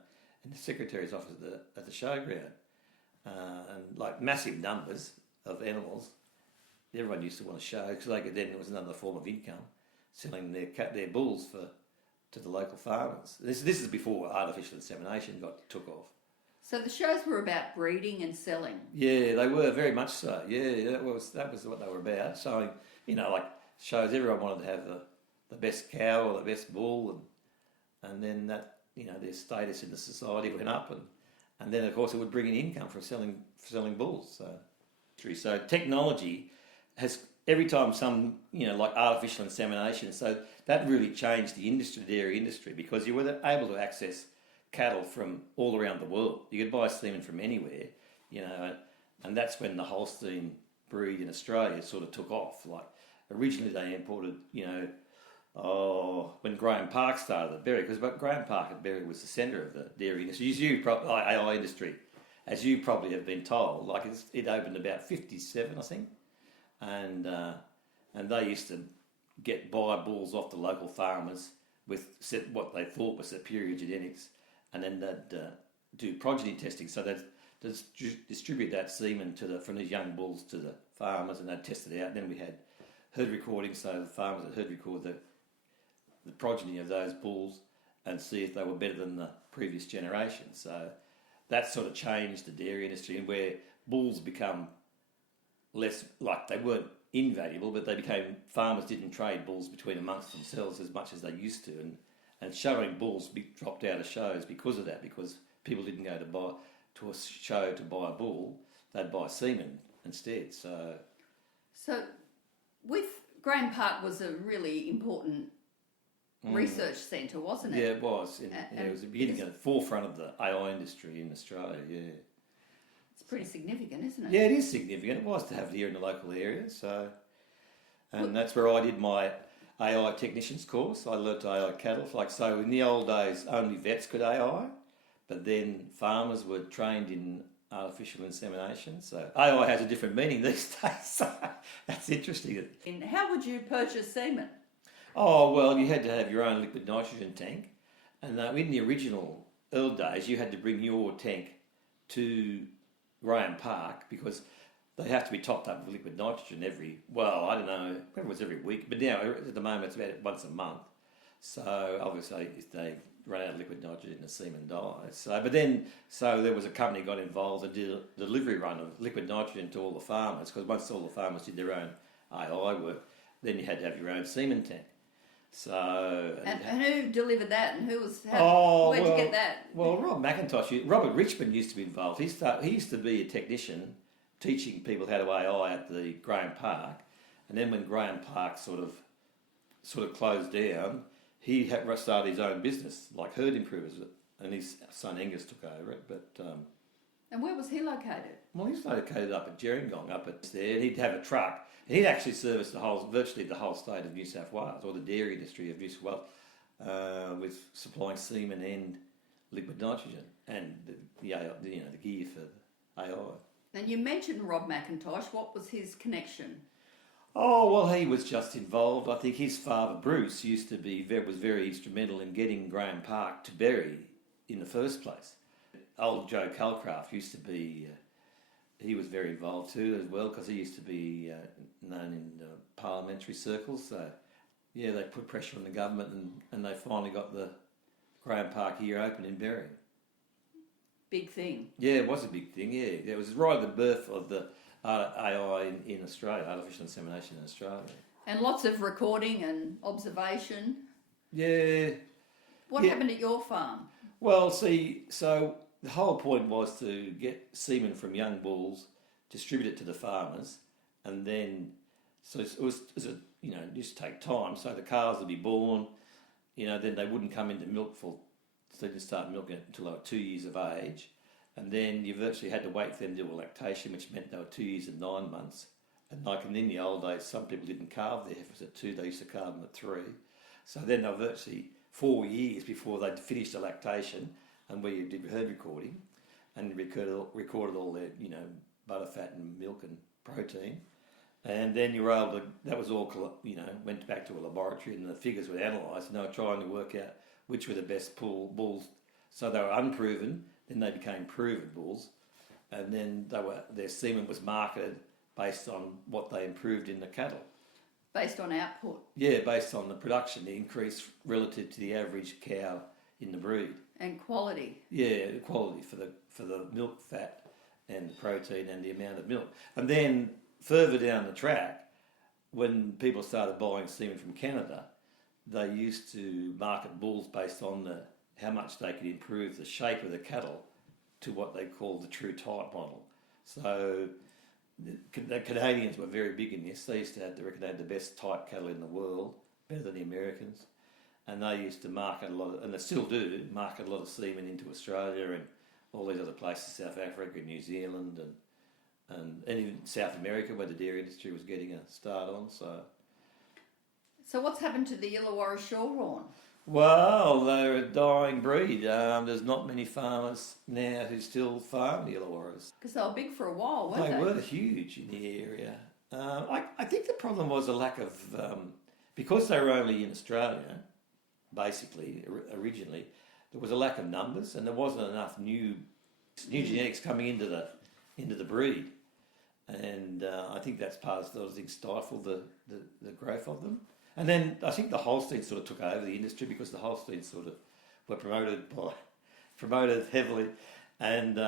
secretary's office at the showground, and massive numbers of animals. Everyone used to want to show because then it was another form of income, selling their bulls to the local farmers. This is before artificial insemination took off. So the shows were about breeding and selling. Yeah, they were very much so. Yeah, that was what they were about. So shows, everyone wanted to have the best cow or the best bull, and then that their status in the society went up, and then of course it would bring in income from selling bulls. So technology has, every time some, like artificial insemination, so that really changed the industry, the dairy industry, because you were able to access cattle from all around the world. You could buy semen from anywhere, and that's when the Holstein breed in Australia sort of took off. Like originally they imported, when Graham Park started at Berry, because Graham Park at Berry was the centre of the dairy industry, AI industry, as you probably have been told. Like it opened about 57, I think, and they used to buy bulls off the local farmers with what they thought was superior genetics, and then they'd do progeny testing. So they'd distribute that semen from these young bulls to the farmers, and they'd test it out. And then we had herd recording, so the farmers would herd record the progeny of those bulls and see if they were better than the previous generation. So that sort of changed the dairy industry, and where bulls become less, like they weren't invaluable, but farmers didn't trade bulls between amongst themselves as much as they used to, and showing bulls dropped out of shows because of that, because people didn't go to a show to buy a bull, they'd buy semen instead. So with Graham Park was a really important research centre, wasn't it? Yeah, it was. It was the beginning, at the forefront of the AI industry in Australia, yeah. It's pretty significant, isn't it? Yeah, it is significant. It was to have it here in the local area. And that's where I did my AI technician's course. I learnt AI cattle. So in the old days, only vets could AI, but then farmers were trained in artificial insemination. So AI has a different meaning these days. So that's interesting. And how would you purchase semen? Oh, well, you had to have your own liquid nitrogen tank. And in the original early days, you had to bring your tank to Graham Park, because they have to be topped up with liquid nitrogen every week. But now, at the moment, it's about once a month. So, obviously, if they run out of liquid nitrogen, the semen dies. So there was a company got involved and did a delivery run of liquid nitrogen to all the farmers, because once all the farmers did their own AI work, then you had to have your own semen tank. So and who delivered that, and where'd you get that? Well, Robert Richmond used to be involved. He used to be a technician teaching people how to AI at the Graham Park, and then when Graham Park sort of closed down, he started his own business, like herd improvers, and his son Angus took over it. But and where was he located? Well, he's located up at Gerringong, up at there, and he'd have a truck. And he'd actually service virtually the whole state of New South Wales, or the dairy industry of New South Wales, with supplying semen and liquid nitrogen and the gear for AI. And you mentioned Rob McIntosh. What was his connection? Oh, well, he was just involved. I think his father, Bruce, was very instrumental in getting Graham Park to Berry in the first place. Old Joe Calcraft used to be... he was very involved too as well, because he used to be known in parliamentary circles. So, yeah, they put pressure on the government, and they finally got the Graham Park here open in Berry. Big thing. Yeah, it was a big thing, yeah. It was right at the birth of the AI in Australia, artificial insemination in Australia. And lots of recording and observation. Yeah. What happened at your farm? Well, see, so the whole point was to get semen from young bulls, distribute it to the farmers, and then, so it used to take time. So the calves would be born, then they wouldn't come into milk so they didn't start milking it until they were 2 years of age. And then you virtually had to wait for them to do a lactation, which meant they were 2 years and 9 months. And in the old days, some people didn't calve their heifers at 2, they used to calve them at 3. So then they were virtually 4 years before they'd finished the lactation, and we did herd recording and recorded all their, butter, fat and milk and protein. And then you were able to, that was all, went back to a laboratory, and the figures were analysed, and they were trying to work out which were the best bulls. So they were unproven, then they became proven bulls, and then their semen was marketed based on what they improved in the cattle. Based on output? Yeah, based on the production, the increase relative to the average cow in the breed. And quality? Yeah, the quality for the milk, fat and the protein and the amount of milk. And then further down the track, when people started buying semen from Canada, they used to market bulls based on how much they could improve the shape of the cattle to what they call the true type model. So the Canadians were very big in this. They used to have, they reckon, they had the best type cattle in the world, better than the Americans. And they used to market a lot of, and they still do, market a lot of semen into Australia and all these other places, South Africa, New Zealand, and even South America, where the dairy industry was getting a start on. So what's happened to the Illawarra Shorthorn? Well, they're a dying breed. There's not many farmers now who still farm the Illawarras. Because they were big for a while, weren't they? They were huge in the area. I think the problem was a lack of, because they were only in Australia, basically, originally, there was a lack of numbers and there wasn't enough new genetics coming into the breed. And I think that's part of those things stifled the growth of them. And then I think the Holsteins sort of took over the industry because the Holsteins sort of were promoted heavily. And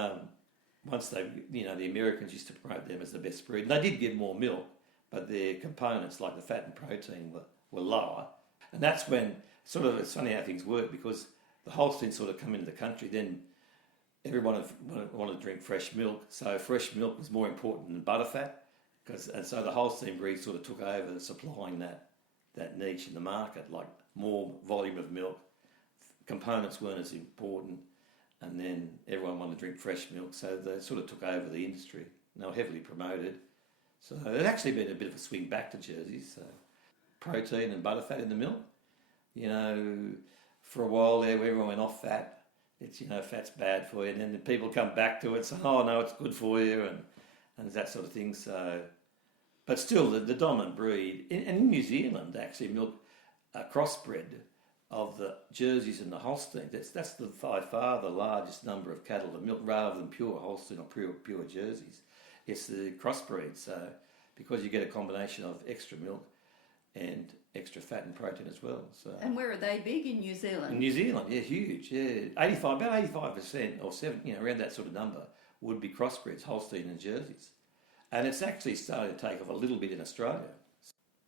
once they, the Americans used to promote them as the best breed. And they did give more milk, but their components like the fat and protein were lower. And that's when sort of, it's funny how things work because the Holsteins sort of come into the country, then everyone wanted to drink fresh milk. So fresh milk was more important than butterfat. And so the Holstein breed sort of took over supplying that niche in the market, like more volume of milk, components weren't as important, and then everyone wanted to drink fresh milk, so they sort of took over the industry. And they were heavily promoted. So it actually been a bit of a swing back to Jerseys. So protein and butterfat in the milk. For a while there, everyone went off fat. It's, fat's bad for you, and then the people come back to it, saying, oh no, it's good for you, and that sort of thing. So. But still, the dominant breed, and in New Zealand, actually, milk a crossbred of the Jerseys and the Holsteins. That's by far the largest number of cattle to milk, rather than pure Holstein or pure Jerseys. It's the crossbreed, so because you get a combination of extra milk and extra fat and protein as well. So. And where are they big in New Zealand? In New Zealand, yeah, huge, yeah, about 85% or 7, around that sort of number would be crossbreds, Holstein and Jerseys. And it's actually starting to take off a little bit in Australia.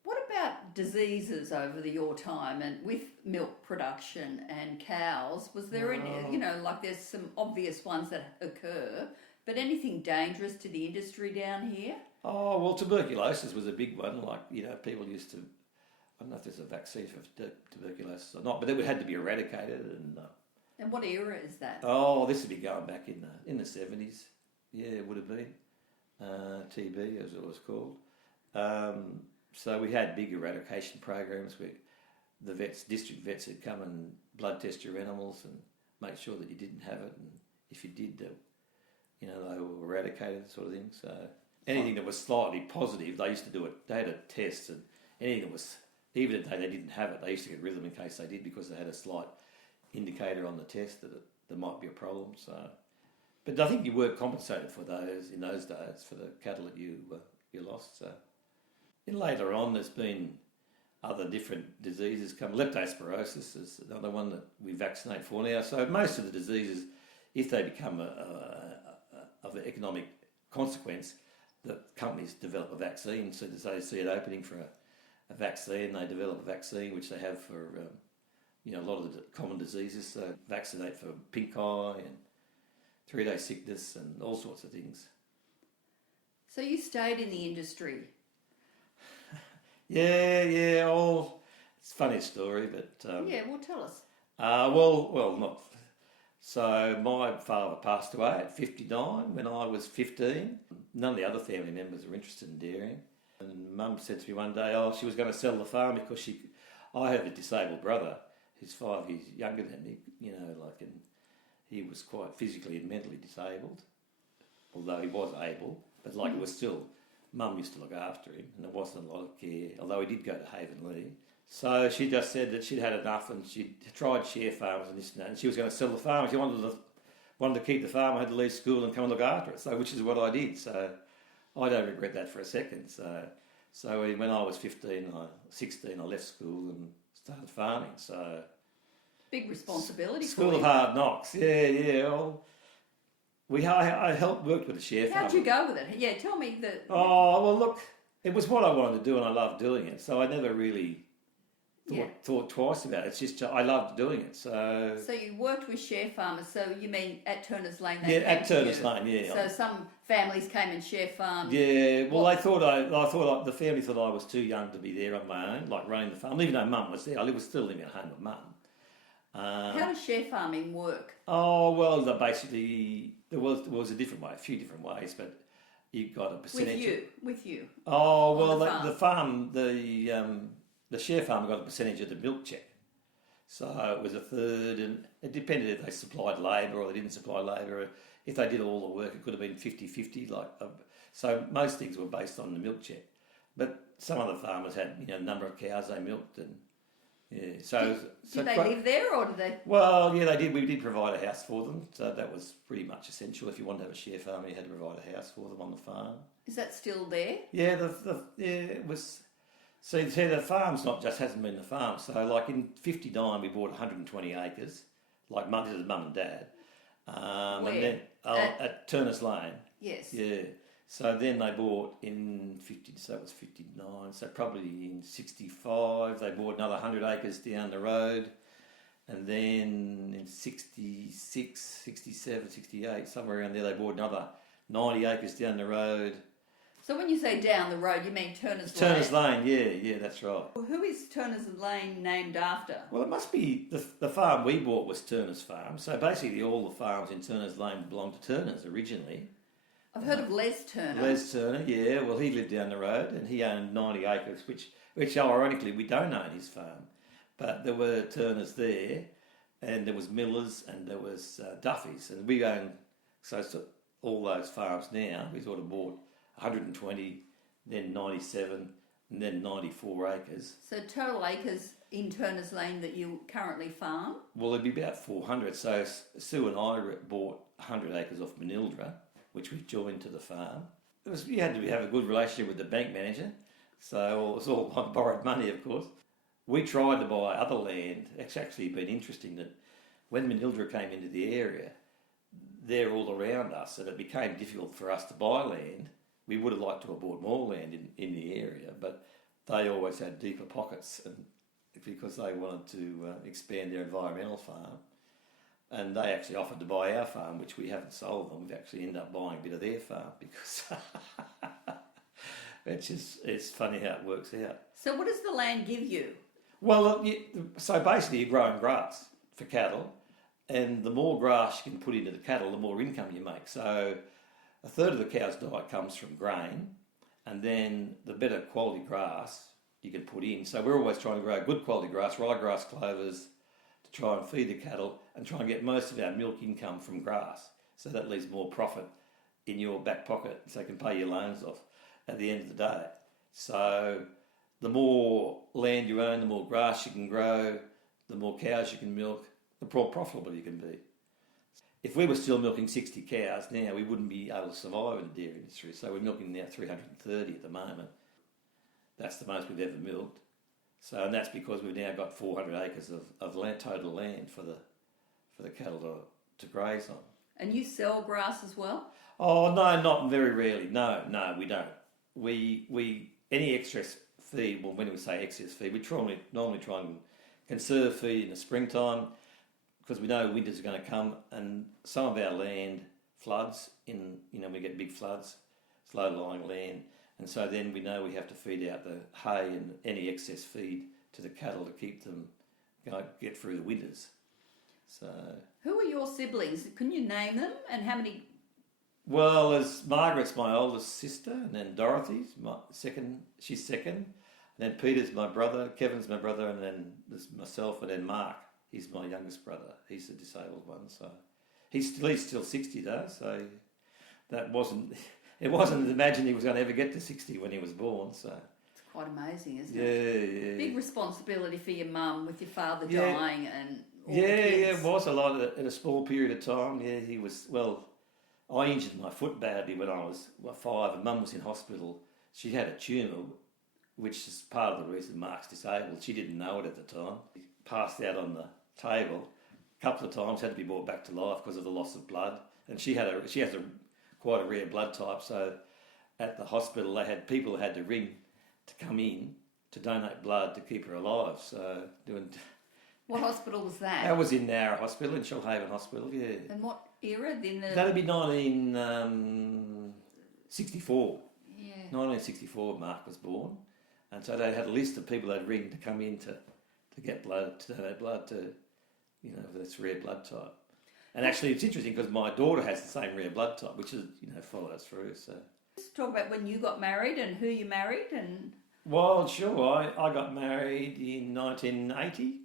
What about diseases over your time and with milk production and cows? Was there any, like there's some obvious ones that occur, but anything dangerous to the industry down here? Oh, well, tuberculosis was a big one. Like, people used to, I don't know if there's a vaccine for tuberculosis or not, but it had to be eradicated. And what era is that? Oh, this would be going back in the 70s. Yeah, it would have been. TB, as it was called. So we had big eradication programs where the district vets would come and blood test your animals and make sure that you didn't have it, and if you did, they were eradicated, sort of thing. So anything that was slightly positive, they used to do it. They had a test, and anything that was, even if they didn't have it, they used to get rid of them in case they did, because they had a slight indicator on the test that there might be a problem. So. But I think you were compensated for those in those days for the cattle that you lost. So, and later on, there's been other different diseases come. Leptospirosis is another one that we vaccinate for now. So most of the diseases, if they become of an economic consequence, the companies develop a vaccine. So they see an opening for a vaccine, they develop a vaccine, which they have for a lot of the common diseases. So vaccinate for pink eye and 3-day sickness and all sorts of things. So you stayed in the industry? Yeah. It's a funny story, but... tell us. Well, not... So my father passed away at 59 when I was 15. None of the other family members were interested in dairying. And Mum said to me one day, she was going to sell the farm because I have a disabled brother who's 5 years younger than me, and he was quite physically and mentally disabled, although he was able, but it was still, Mum used to look after him, and there wasn't a lot of care, although he did go to Haven Lee. So she just said that she'd had enough, and she'd tried share farms and this and that, and she was going to sell the farm. She wanted to keep the farm, I had to leave school and come and look after it, so which is what I did. So I don't regret that for a second. So when I was 16, I left school and started farming. So. Big responsibility School for of you. Hard Knocks, yeah. I worked with a share farm. How'd you go with it? Yeah, tell me that. Oh, well, look, it was what I wanted to do and I loved doing it. So I never really thought twice about it. It's just I loved doing it. So you worked with share farmers. So you mean at Turner's Lane? At Turner's Lane, yeah. So some families came and share farmed. Yeah, well, I thought the family thought I was too young to be there on my own, like running the farm. Even though Mum was there, I was still living at home with Mum. How does share farming work? Oh well, basically there was a different way, a few different ways, but you got a percentage. With you. Oh well, the share farmer got a percentage of the milk check, so it was a third, and it depended if they supplied labour or they didn't supply labour. If they did all the work, it could have been 50-50. So most things were based on the milk check, but some of the farmers had a number of cows they milked and. Yeah, did they live there or did they? Well, yeah, they did. We did provide a house for them, so that was pretty much essential. If you wanted to have a share farm, you had to provide a house for them on the farm. Is that still there? Yeah, it was. See, the farm's not just hasn't been the farm. So, like in '59, we bought 120 acres, like Mum and Dad. Where? And then at Turner's Lane. Yes. Yeah. So then they bought in 50, so it was 59, so probably in 65 they bought another 100 acres down the road, and then in 66, 67, 68, somewhere around there they bought another 90 acres down the road. So when you say down the road, you mean Turner's Lane? Turner's Lane, yeah, that's right. Well, who is Turner's Lane named after? Well, it must be, the farm we bought was Turner's farm, so basically all the farms in Turner's Lane belonged to Turner's originally. I've heard of Les Turner. Les Turner, yeah. Well, he lived down the road and he owned 90 acres, which ironically we don't own his farm. But there were Turners there, and there was Millers and there was Duffys, and we own so all those farms now. We sort of bought 120, then 97, and then 94 acres. So total acres in Turner's Lane that you currently farm? Well, it'd be about 400. So Sue and I bought 100 acres off Manildra, which we joined to the farm. You had to have a good relationship with the bank manager, so it was all on borrowed money, of course. We tried to buy other land. It's actually been interesting that when Manildra came into the area, they're all around us, and it became difficult for us to buy land. We would have liked to have bought more land in the area, but they always had deeper pockets, and because they wanted to expand their environmental farm. And they actually offered to buy our farm, which we haven't sold them. We've actually ended up buying a bit of their farm because it's funny how it works out. So what does the land give you? Well, so basically you're growing grass for cattle, and the more grass you can put into the cattle, the more income you make. So a third of the cow's diet comes from grain, and then the better quality grass you can put in. So we're always trying to grow good quality grass, ryegrass clovers, to try and feed the cattle and try and get most of our milk income from grass. So that leaves more profit in your back pocket so you can pay your loans off at the end of the day. So the more land you own, the more grass you can grow, the more cows you can milk, the more profitable you can be. If we were still milking 60 cows now, we wouldn't be able to survive in the dairy industry. So we're milking now 330 at the moment. That's the most we've ever milked. So, and that's because we've now got 400 acres of land, total land for the cattle to graze on. And you sell grass as well? Oh no, not very rarely. No, we don't. We any excess feed. Well, when we say excess feed, we normally try and conserve feed in the springtime because we know winter's going to come, and some of our land floods. We get big floods. It's low-lying land. And so then we know we have to feed out the hay and any excess feed to the cattle to keep them get through the winters. So who are your siblings? Can you name them and how many? Well, as Margaret's my oldest sister, and then Dorothy's she's second, and then Peter's my brother, Kevin's my brother, and then there's myself, and then Mark. He's my youngest brother. He's the disabled one. So he's still 60 though. So that wasn't. It wasn't imagined he was going to ever get to 60 when he was born, so... It's quite amazing, isn't it? Yeah. Big responsibility for your mum with your father dying and all the kids. Yeah, it was a lot in a small period of time. Yeah, he was... Well, I injured my foot badly when I was 5 and Mum was in hospital. She had a tumour, which is part of the reason Mark's disabled. She didn't know it at the time. He passed out on the table a couple of times, had to be brought back to life because of the loss of blood. And she has quite a rare blood type, so at the hospital they had people who had to ring to come in to donate blood to keep her alive. So What hospital was that? that was in Nowra Hospital, in Shoalhaven Hospital, yeah. And what era? That'd be 1964. Yeah. 1964 Mark was born. And so they had a list of people they'd ring to come in to get blood, to donate blood to, for this rare blood type. And actually it's interesting because my daughter has the same rare blood type, which is, follows through, so... Let's talk about when you got married and who you married and... Well, sure. I got married in 1980.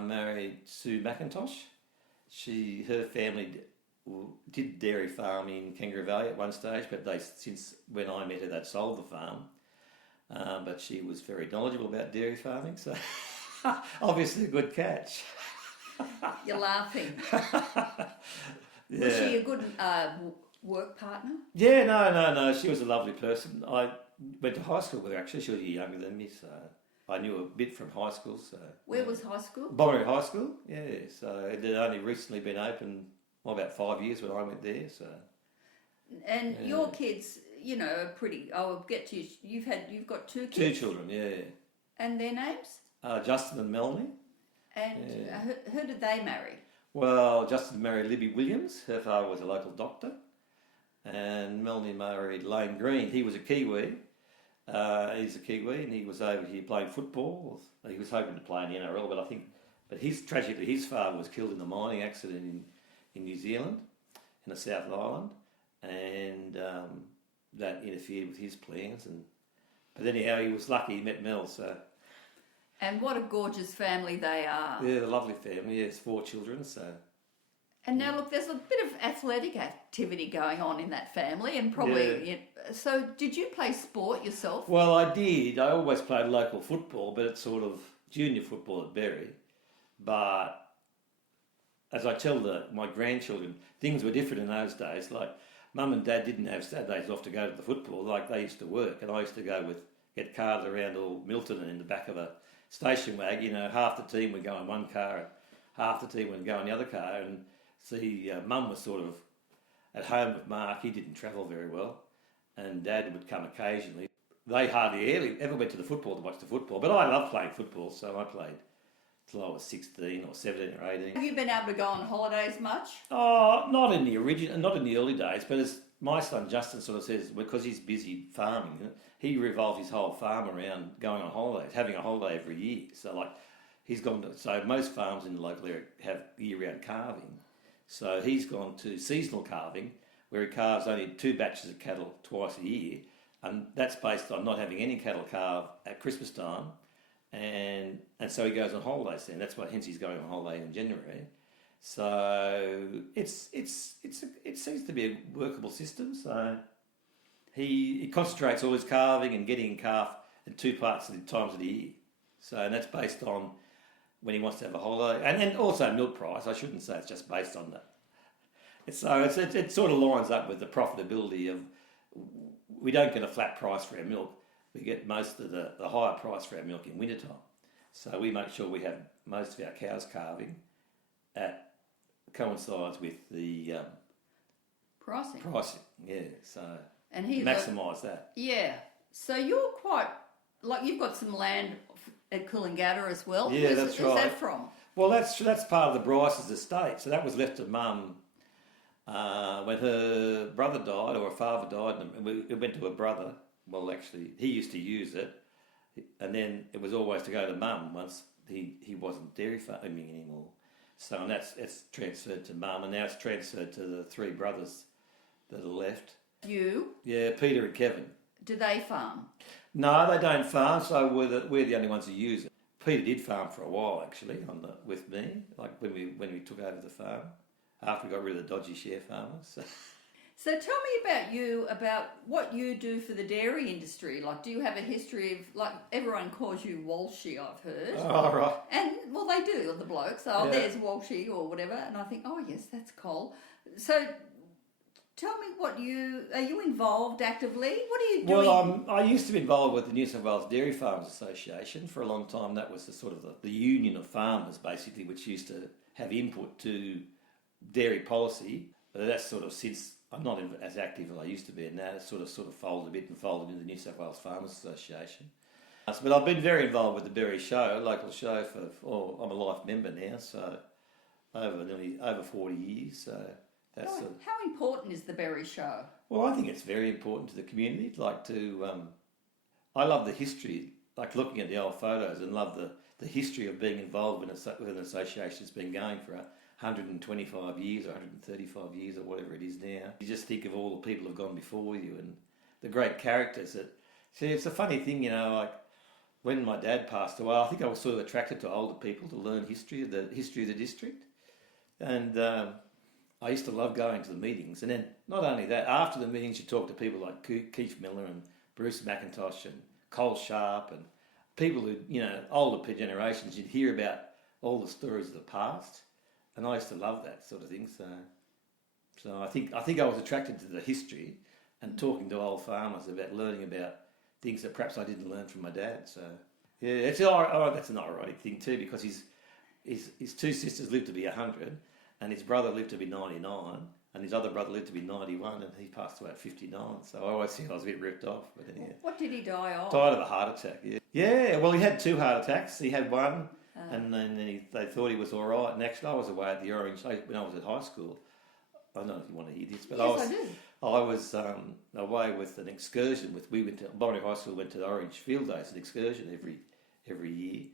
Married Sue McIntosh. Her family did dairy farming in Kangaroo Valley at one stage, but since when I met her, they'd sold the farm. But she was very knowledgeable about dairy farming, so obviously a good catch. You're laughing. Yeah. Was she a good work partner? Yeah, no. She was a lovely person. I went to high school with her, actually. She was a year younger than me, so I knew a bit from high school. So where was high school? Bommery High School, yeah. So it had only recently been open, about 5 years when I went there. So. And your kids, are pretty. I'll get to you. You've got 2 kids. 2 children, yeah. And their names? Justin and Melanie. And who did they marry? Well, Justin married Libby Williams. Her father was a local doctor. And Melanie married Lane Green. He was a Kiwi. He's a Kiwi, and he was over here playing football. He was hoping to play in the NRL, but tragically his father was killed in a mining accident in New Zealand, in the South Island, and that interfered with his plans. But anyhow, he was lucky he met Mel. So. And what a gorgeous family they are. Yeah, the lovely family. Yes, 4 children. So. And now look, there's a bit of athletic activity going on in that family, and probably. Yeah. So, did you play sport yourself? Well, I did. I always played local football, but it's sort of junior football at Berry. But as I tell my grandchildren, things were different in those days. Like, Mum and Dad didn't have Saturdays off to go to the football, like they used to work, and I used to get cars around all Milton and in the back of a station wagon. Half the team would go in one car, and half the team would go in the other car, and see, Mum was sort of at home with Mark. He didn't travel very well, and Dad would come occasionally. They hardly ever went to the football to watch the football, but I loved playing football, so I played till I was 16 or 17 or 18. Have you been able to go on holidays much? Oh, not in the early days, but as my son Justin sort of says, because he's busy farming, he revolves his whole farm around going on holidays, having a holiday every year. So he's gone to, so most farms in the local area have year-round calving. So he's gone to seasonal calving, where he calves only 2 batches of cattle twice a year, and that's based on not having any cattle calve at Christmas time, and so he goes on holidays then. That's why, hence he's going on holiday in January. So it seems to be a workable system. So he concentrates all his calving and getting calf at 2 times of the year. So and that's based on when he wants to have a holiday, and also milk price. I shouldn't say it's just based on that. It sort of lines up with the profitability of. We don't get a flat price for our milk. We get most of the higher price for our milk in wintertime. So we make sure we have most of our cows calving coincides with the pricing. Yeah. So and he maximise that. Yeah. So you're quite you've got some land at Coolangatta as well. Yeah, that's right. Where's that from? Well, that's part of the Bryce's estate. So that was left to Mum when her brother died or her father died, and it went to her brother. Well, actually, he used to use it, and then it was always to go to Mum once he wasn't dairy farming anymore. So and it's transferred to Mum, and now it's transferred to the 3 brothers that are left. You? Yeah, Peter and Kevin. Do they farm? No, they don't farm, so we're the only ones who use it. Peter did farm for a while, actually, with me, like when we took over the farm, after we got rid of the dodgy share farmers. So tell me about what you do for the dairy industry. Like, do you have a history of, everyone calls you Walshy, I've heard. Oh, right. And, well, they do, the blokes. There's Walshy or whatever. And I think, oh, yes, that's Cole. So tell me are you involved actively? What are you doing? Well, I used to be involved with the New South Wales Dairy Farmers Association for a long time. That was the union of farmers, basically, which used to have input to dairy policy. But that's sort of since I'm not as active as I used to be, and now it's sort of folded into the New South Wales Farmers Association. But I've been very involved with the Berry Show, local show I'm a life member now, so over 40 years. So that's How important is the Berry Show? well, I think it's very important to the community. I love the history, like looking at the old photos, and love the history of being involved with an association that's been going for 125 years or 135 years or whatever it is now. You just think of all the people who've gone before you and the great characters that. See, it's a funny thing, like when my dad passed away, I think I was sort of attracted to older people to learn the history of the district. And I used to love going to the meetings. And then not only that, after the meetings you talk to people like Keith Miller and Bruce McIntosh and Cole Sharp and people who, older generations, you'd hear about all the stories of the past. And I used to love that sort of thing. So I think I was attracted to the history and talking to old farmers about learning about things that perhaps I didn't learn from my dad. So yeah, that's an ironic thing too, because his two sisters lived to be 100, and his brother lived to be 99, and his other brother lived to be 91, and he passed away at 59. So I always think I was a bit ripped off. But anyhow. What did he die of? Died of a heart attack. Yeah. Yeah. Well, he had 2 heart attacks. He had one, and then they thought he was all right. And actually, I was away at the Orange when I was at high school. I don't know if you want to hear this, but yes, I was away with an excursion. We went to Bonnie High School. Went to the Orange Field Days, an excursion every year,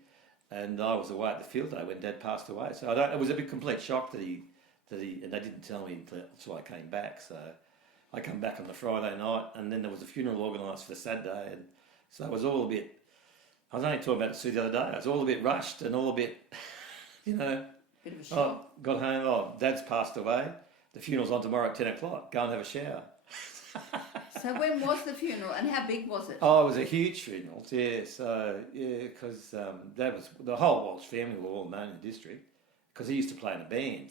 and I was away at the field day when Dad passed away. So it was a big complete shock that he and they didn't tell me until I came back. So I come back on the Friday night, and then there was a funeral organised for the Saturday, and so it was all a bit. I was only talking about it Sue the other day. I was all a bit rushed and all a bit, Bit of a shock. Got home. Dad's passed away. The funeral's on tomorrow at 10 o'clock. Go and have a shower. So when was the funeral and how big was it? Oh, it was a huge funeral, yeah. So, because that was the whole Walsh family were all known in the district because he used to play in a band.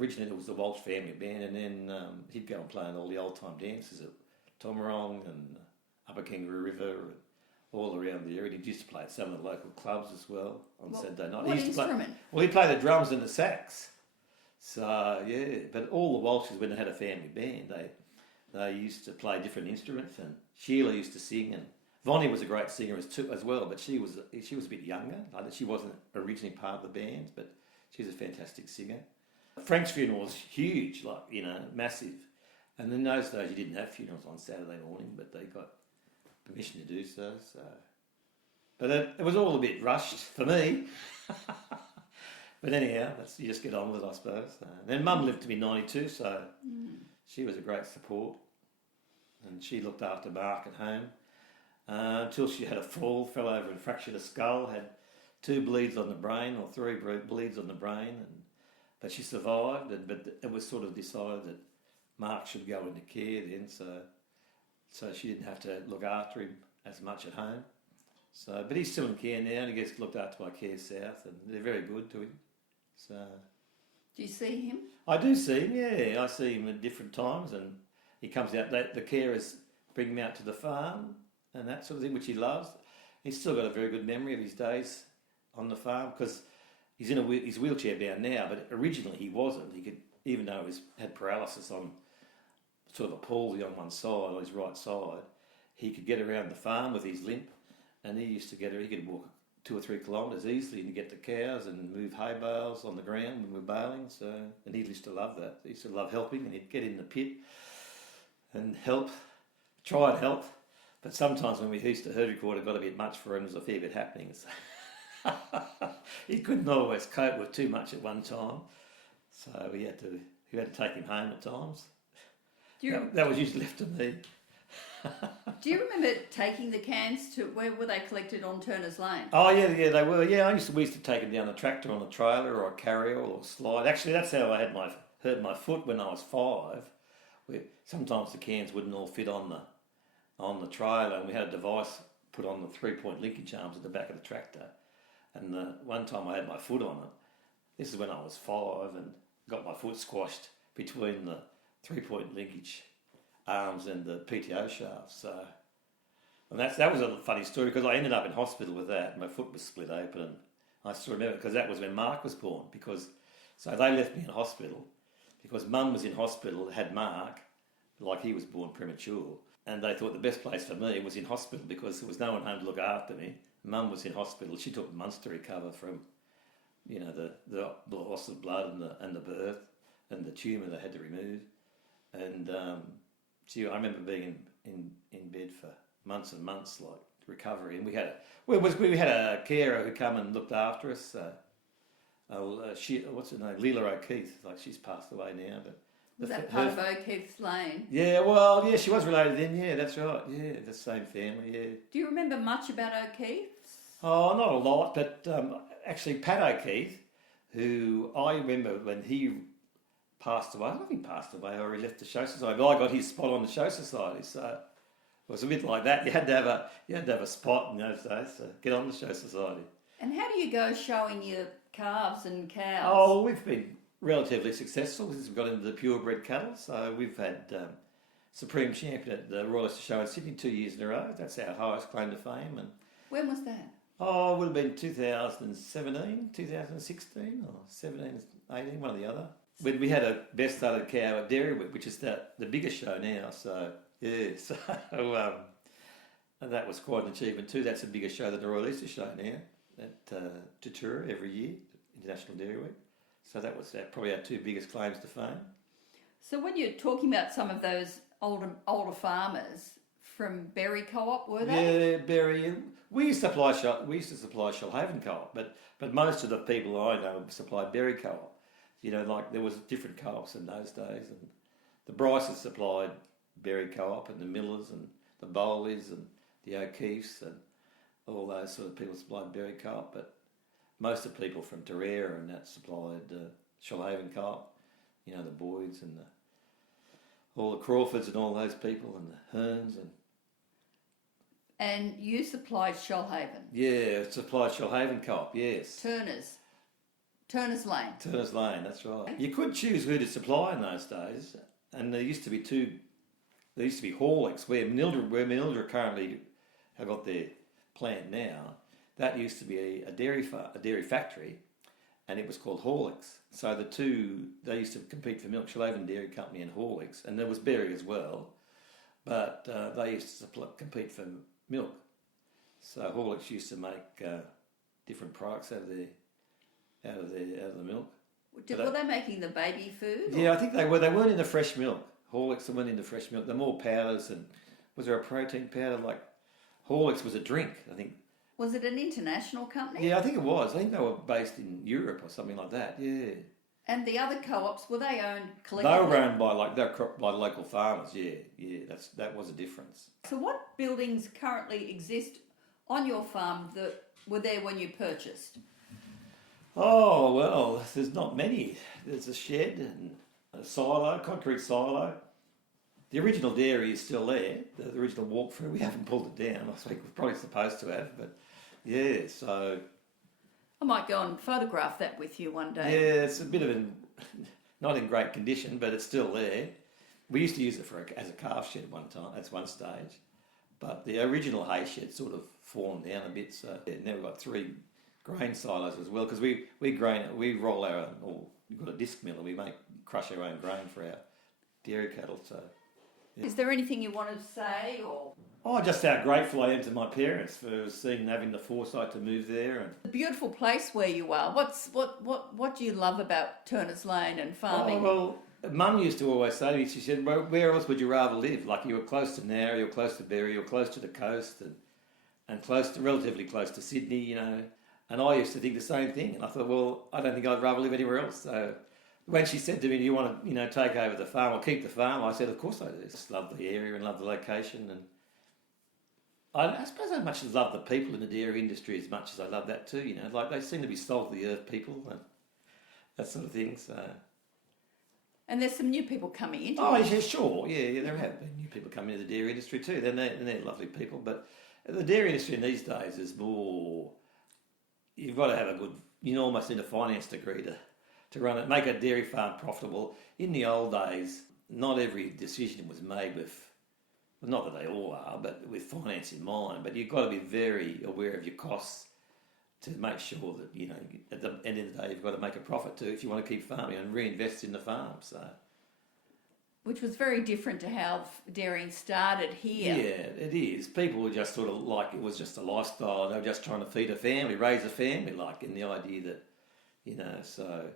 Originally it was the Walsh family band, and then he'd go and play in all the old time dances at Tomarong and Upper Kangaroo River and all around the area. He used to play at some of the local clubs as well on Saturday night. What instrument? He played the drums and the sax. So, yeah, but all the Walshes, when they had a family band, they used to play different instruments, and Sheila used to sing, and Vonnie was a great singer as well, but she was a bit younger. She wasn't originally part of the band, but she's a fantastic singer. Frank's funeral was huge, massive. And in those days, you didn't have funerals on Saturday morning, but they got permission to do so. But it was all a bit rushed for me. But anyhow, you just get on with it, I suppose. Then Mum lived to be 92, so she was a great support. And she looked after Mark at home until she had a fall, fell over and fractured a skull, had 2 bleeds on the brain, or 3 bleeds on the brain. But she survived, but it was sort of decided that Mark should go into care then, so she didn't have to look after him as much at home. But he's still in care now, and he gets looked after by Care South, and they're very good to him. So, do you see him? I do see him, yeah. I see him at different times, and he comes out. The carers bring him out to the farm and that sort of thing, which he loves. He's still got a very good memory of his days on the farm because he's he's wheelchair bound now, but originally he wasn't. He could, even though he had paralysis on sort of a palsy on one side, on his right side, he could get around the farm with his limp, and he could walk 2 or 3 kilometres easily and get the cows and move hay bales on the ground when we're baling. So, and he used to love that. He used to love helping, and he'd get in the pit and try and help. But sometimes when we used to herd record, it got a bit much for him. There was a fair bit happening. So he couldn't always cope with too much at one time. So we had to take him home at times. That was usually left to me. Do you remember taking the cans to, where were they collected on Turner's Lane? Oh yeah, they were. Yeah, we used to take them down a tractor on a trailer or a carrier or a slide. Actually, that's how I hurt my foot when I was 5. Sometimes the cans wouldn't all fit on the trailer, and we had a device put on the 3-point linkage arms at the back of the tractor. And one time I had my foot on it. This is when I was 5 and got my foot squashed between the 3-point linkage arms and the PTO shaft. So, and that was a funny story because I ended up in hospital with that. And my foot was split open, and I still remember because that was when Mark was born. So they left me in hospital because Mum was in hospital, had Mark, like he was born premature. and they thought the best place for me was in hospital because there was no one home to look after me. Mum was in hospital. She took months to recover from, the loss of blood and the birth and the tumour they had to remove. And I remember being in bed for months and months, like recovery. And we had a carer who come and looked after us. What's her name? Leela O'Keefe. Like she's passed away now, but. Was that part of O'Keefe's Lane? Yeah, well, yeah, she was related then, yeah, that's right, yeah, the same family, yeah. Do you remember much about O'Keefe's? Oh, not a lot, but actually Pat O'Keefe, who I remember when he passed away, I don't know if he passed away or he left the Show Society, but I got his spot on the Show Society, so it was a bit like that. You had to have a spot in those days to get on the Show Society. And how do you go showing your calves and cows? Oh, we've been relatively successful since we got into the purebred cattle. So we've had Supreme Champion at the Royal Leicester Show in Sydney 2 years in a row. That's our highest claim to fame. And when was that? Oh, it would have been 2017, 2016 or 17, 18, one or the other. We had a best started cow at Dairy Week, which is the biggest show now. So, yeah, and that was quite an achievement too. That's a bigger show than the Royal Leicester Show now at Tatura every year, International Dairy Week. So that was probably our two biggest claims to fame. So when you're talking about some of those older farmers from Berry Co-op, were they? Yeah, Berry. We used to supply Shoalhaven Co-op, but most of the people I know supplied Berry Co-op. Like there was different co-ops in those days, and the Bryces supplied Berry Co-op, and the Millers, and the Bowleys, and the O'Keefes, and all those sort of people supplied Berry Co-op, but most of the people from Terrera and that supplied Shoalhaven Co-op, the Boyds and all the Crawfords and all those people and the Hearns. And you supplied Shoalhaven? Yeah, supplied Shoalhaven Co-op, yes. Turners Lane? Turners Lane, that's right. You could choose who to supply in those days, and there used to be Horlicks, where Manildra currently have got their plant now. That used to be a dairy factory, and it was called Horlicks. So they used to compete for milk, Shoalhaven Dairy Company and Horlicks, and there was Berry as well, but they used to compete for milk. So Horlicks used to make different products out of the milk. Were they making the baby food? Yeah, I think they were. They weren't into fresh milk. Horlicks weren't into fresh milk. They're more powders, and was there a protein powder like Horlicks was a drink, I think. Was it an international company? Yeah, I think it was. I think they were based in Europe or something like that. Yeah. And the other co-ops, were they owned collectively? They were owned by local farmers. Yeah. That was a difference. So, what buildings currently exist on your farm that were there when you purchased? Oh well, there's not many. There's a shed and a silo, concrete silo. The original dairy is still there. The original walk-through. We haven't pulled it down. I think we're probably supposed to have, but. Yeah, so... I might go and photograph that with you one day. Yeah, it's a bit of not in great condition, but it's still there. We used to use it as a calf shed at one stage, but the original hay shed sort of fallen down a bit, so now we've got 3 grain silos as well, because we roll our own, or we've got a disc mill and we crush our own grain for our dairy cattle, so... Is there anything you want to say, or...? Oh, just how grateful I am to my parents for having the foresight to move there. And a beautiful place where you are. What do you love about Turners Lane and farming? Oh, well, Mum used to always say to me, she said, well, where else would you rather live? Like you were close to Nowra, you're close to Berry, you're close to the coast and relatively close to Sydney, And I used to think the same thing. And I thought, well, I don't think I'd rather live anywhere else. So when she said to me, do you want to, take over the farm or keep the farm? I said, of course I do. I just love the area and love the location, and I suppose I much love the people in the dairy industry as much as I love that too, like they seem to be salt of the earth people and that sort of thing, so... And there's some new people coming into it. Oh, yeah, sure, yeah, there have been new people coming into the dairy industry too, they're lovely people, but the dairy industry in these days is more... You've got to have a good... You almost need a finance degree to run it, make a dairy farm profitable. In the old days, not every decision was made with... Not that they all are, but with finance in mind. But you've got to be very aware of your costs to make sure that, at the end of the day, you've got to make a profit too if you want to keep farming and reinvest in the farm. So, Which was very different to how dairying started here. Yeah, it is. People were just sort of like, it was just a lifestyle. They were just trying to feed a family, raise a family, like, in the idea that, you know, so...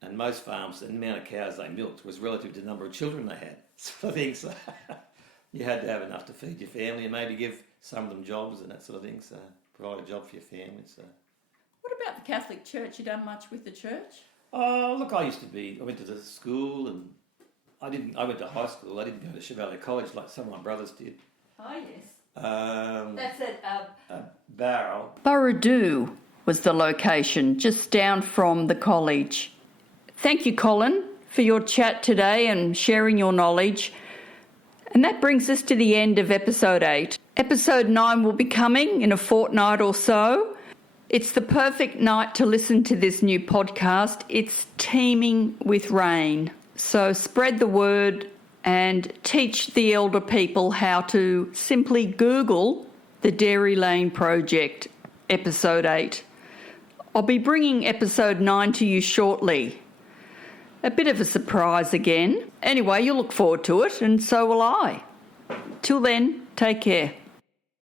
And most farms, the amount of cows they milked was relative to the number of children they had, sort of thing. So you had to have enough to feed your family and maybe give some of them jobs and that sort of thing, so provide a job for your family. So. What about the Catholic Church? You done much with the church? Oh, look, I went to the school and I went to high school. I didn't go to Chevalier College like some of my brothers did. Oh, yes. That's at... Barrow. Burradoo was the location, just down from the college. Thank you, Colin, for your chat today and sharing your knowledge. And that brings us to the end of episode 8. Episode 9 will be coming in a fortnight or so. It's the perfect night to listen to this new podcast. It's teeming with rain. So spread the word and teach the elder people how to simply Google the Dairy Lane Project, episode 8. I'll be bringing episode 9 to you shortly. A bit of a surprise again. Anyway, you'll look forward to it, and so will I. Till then, take care.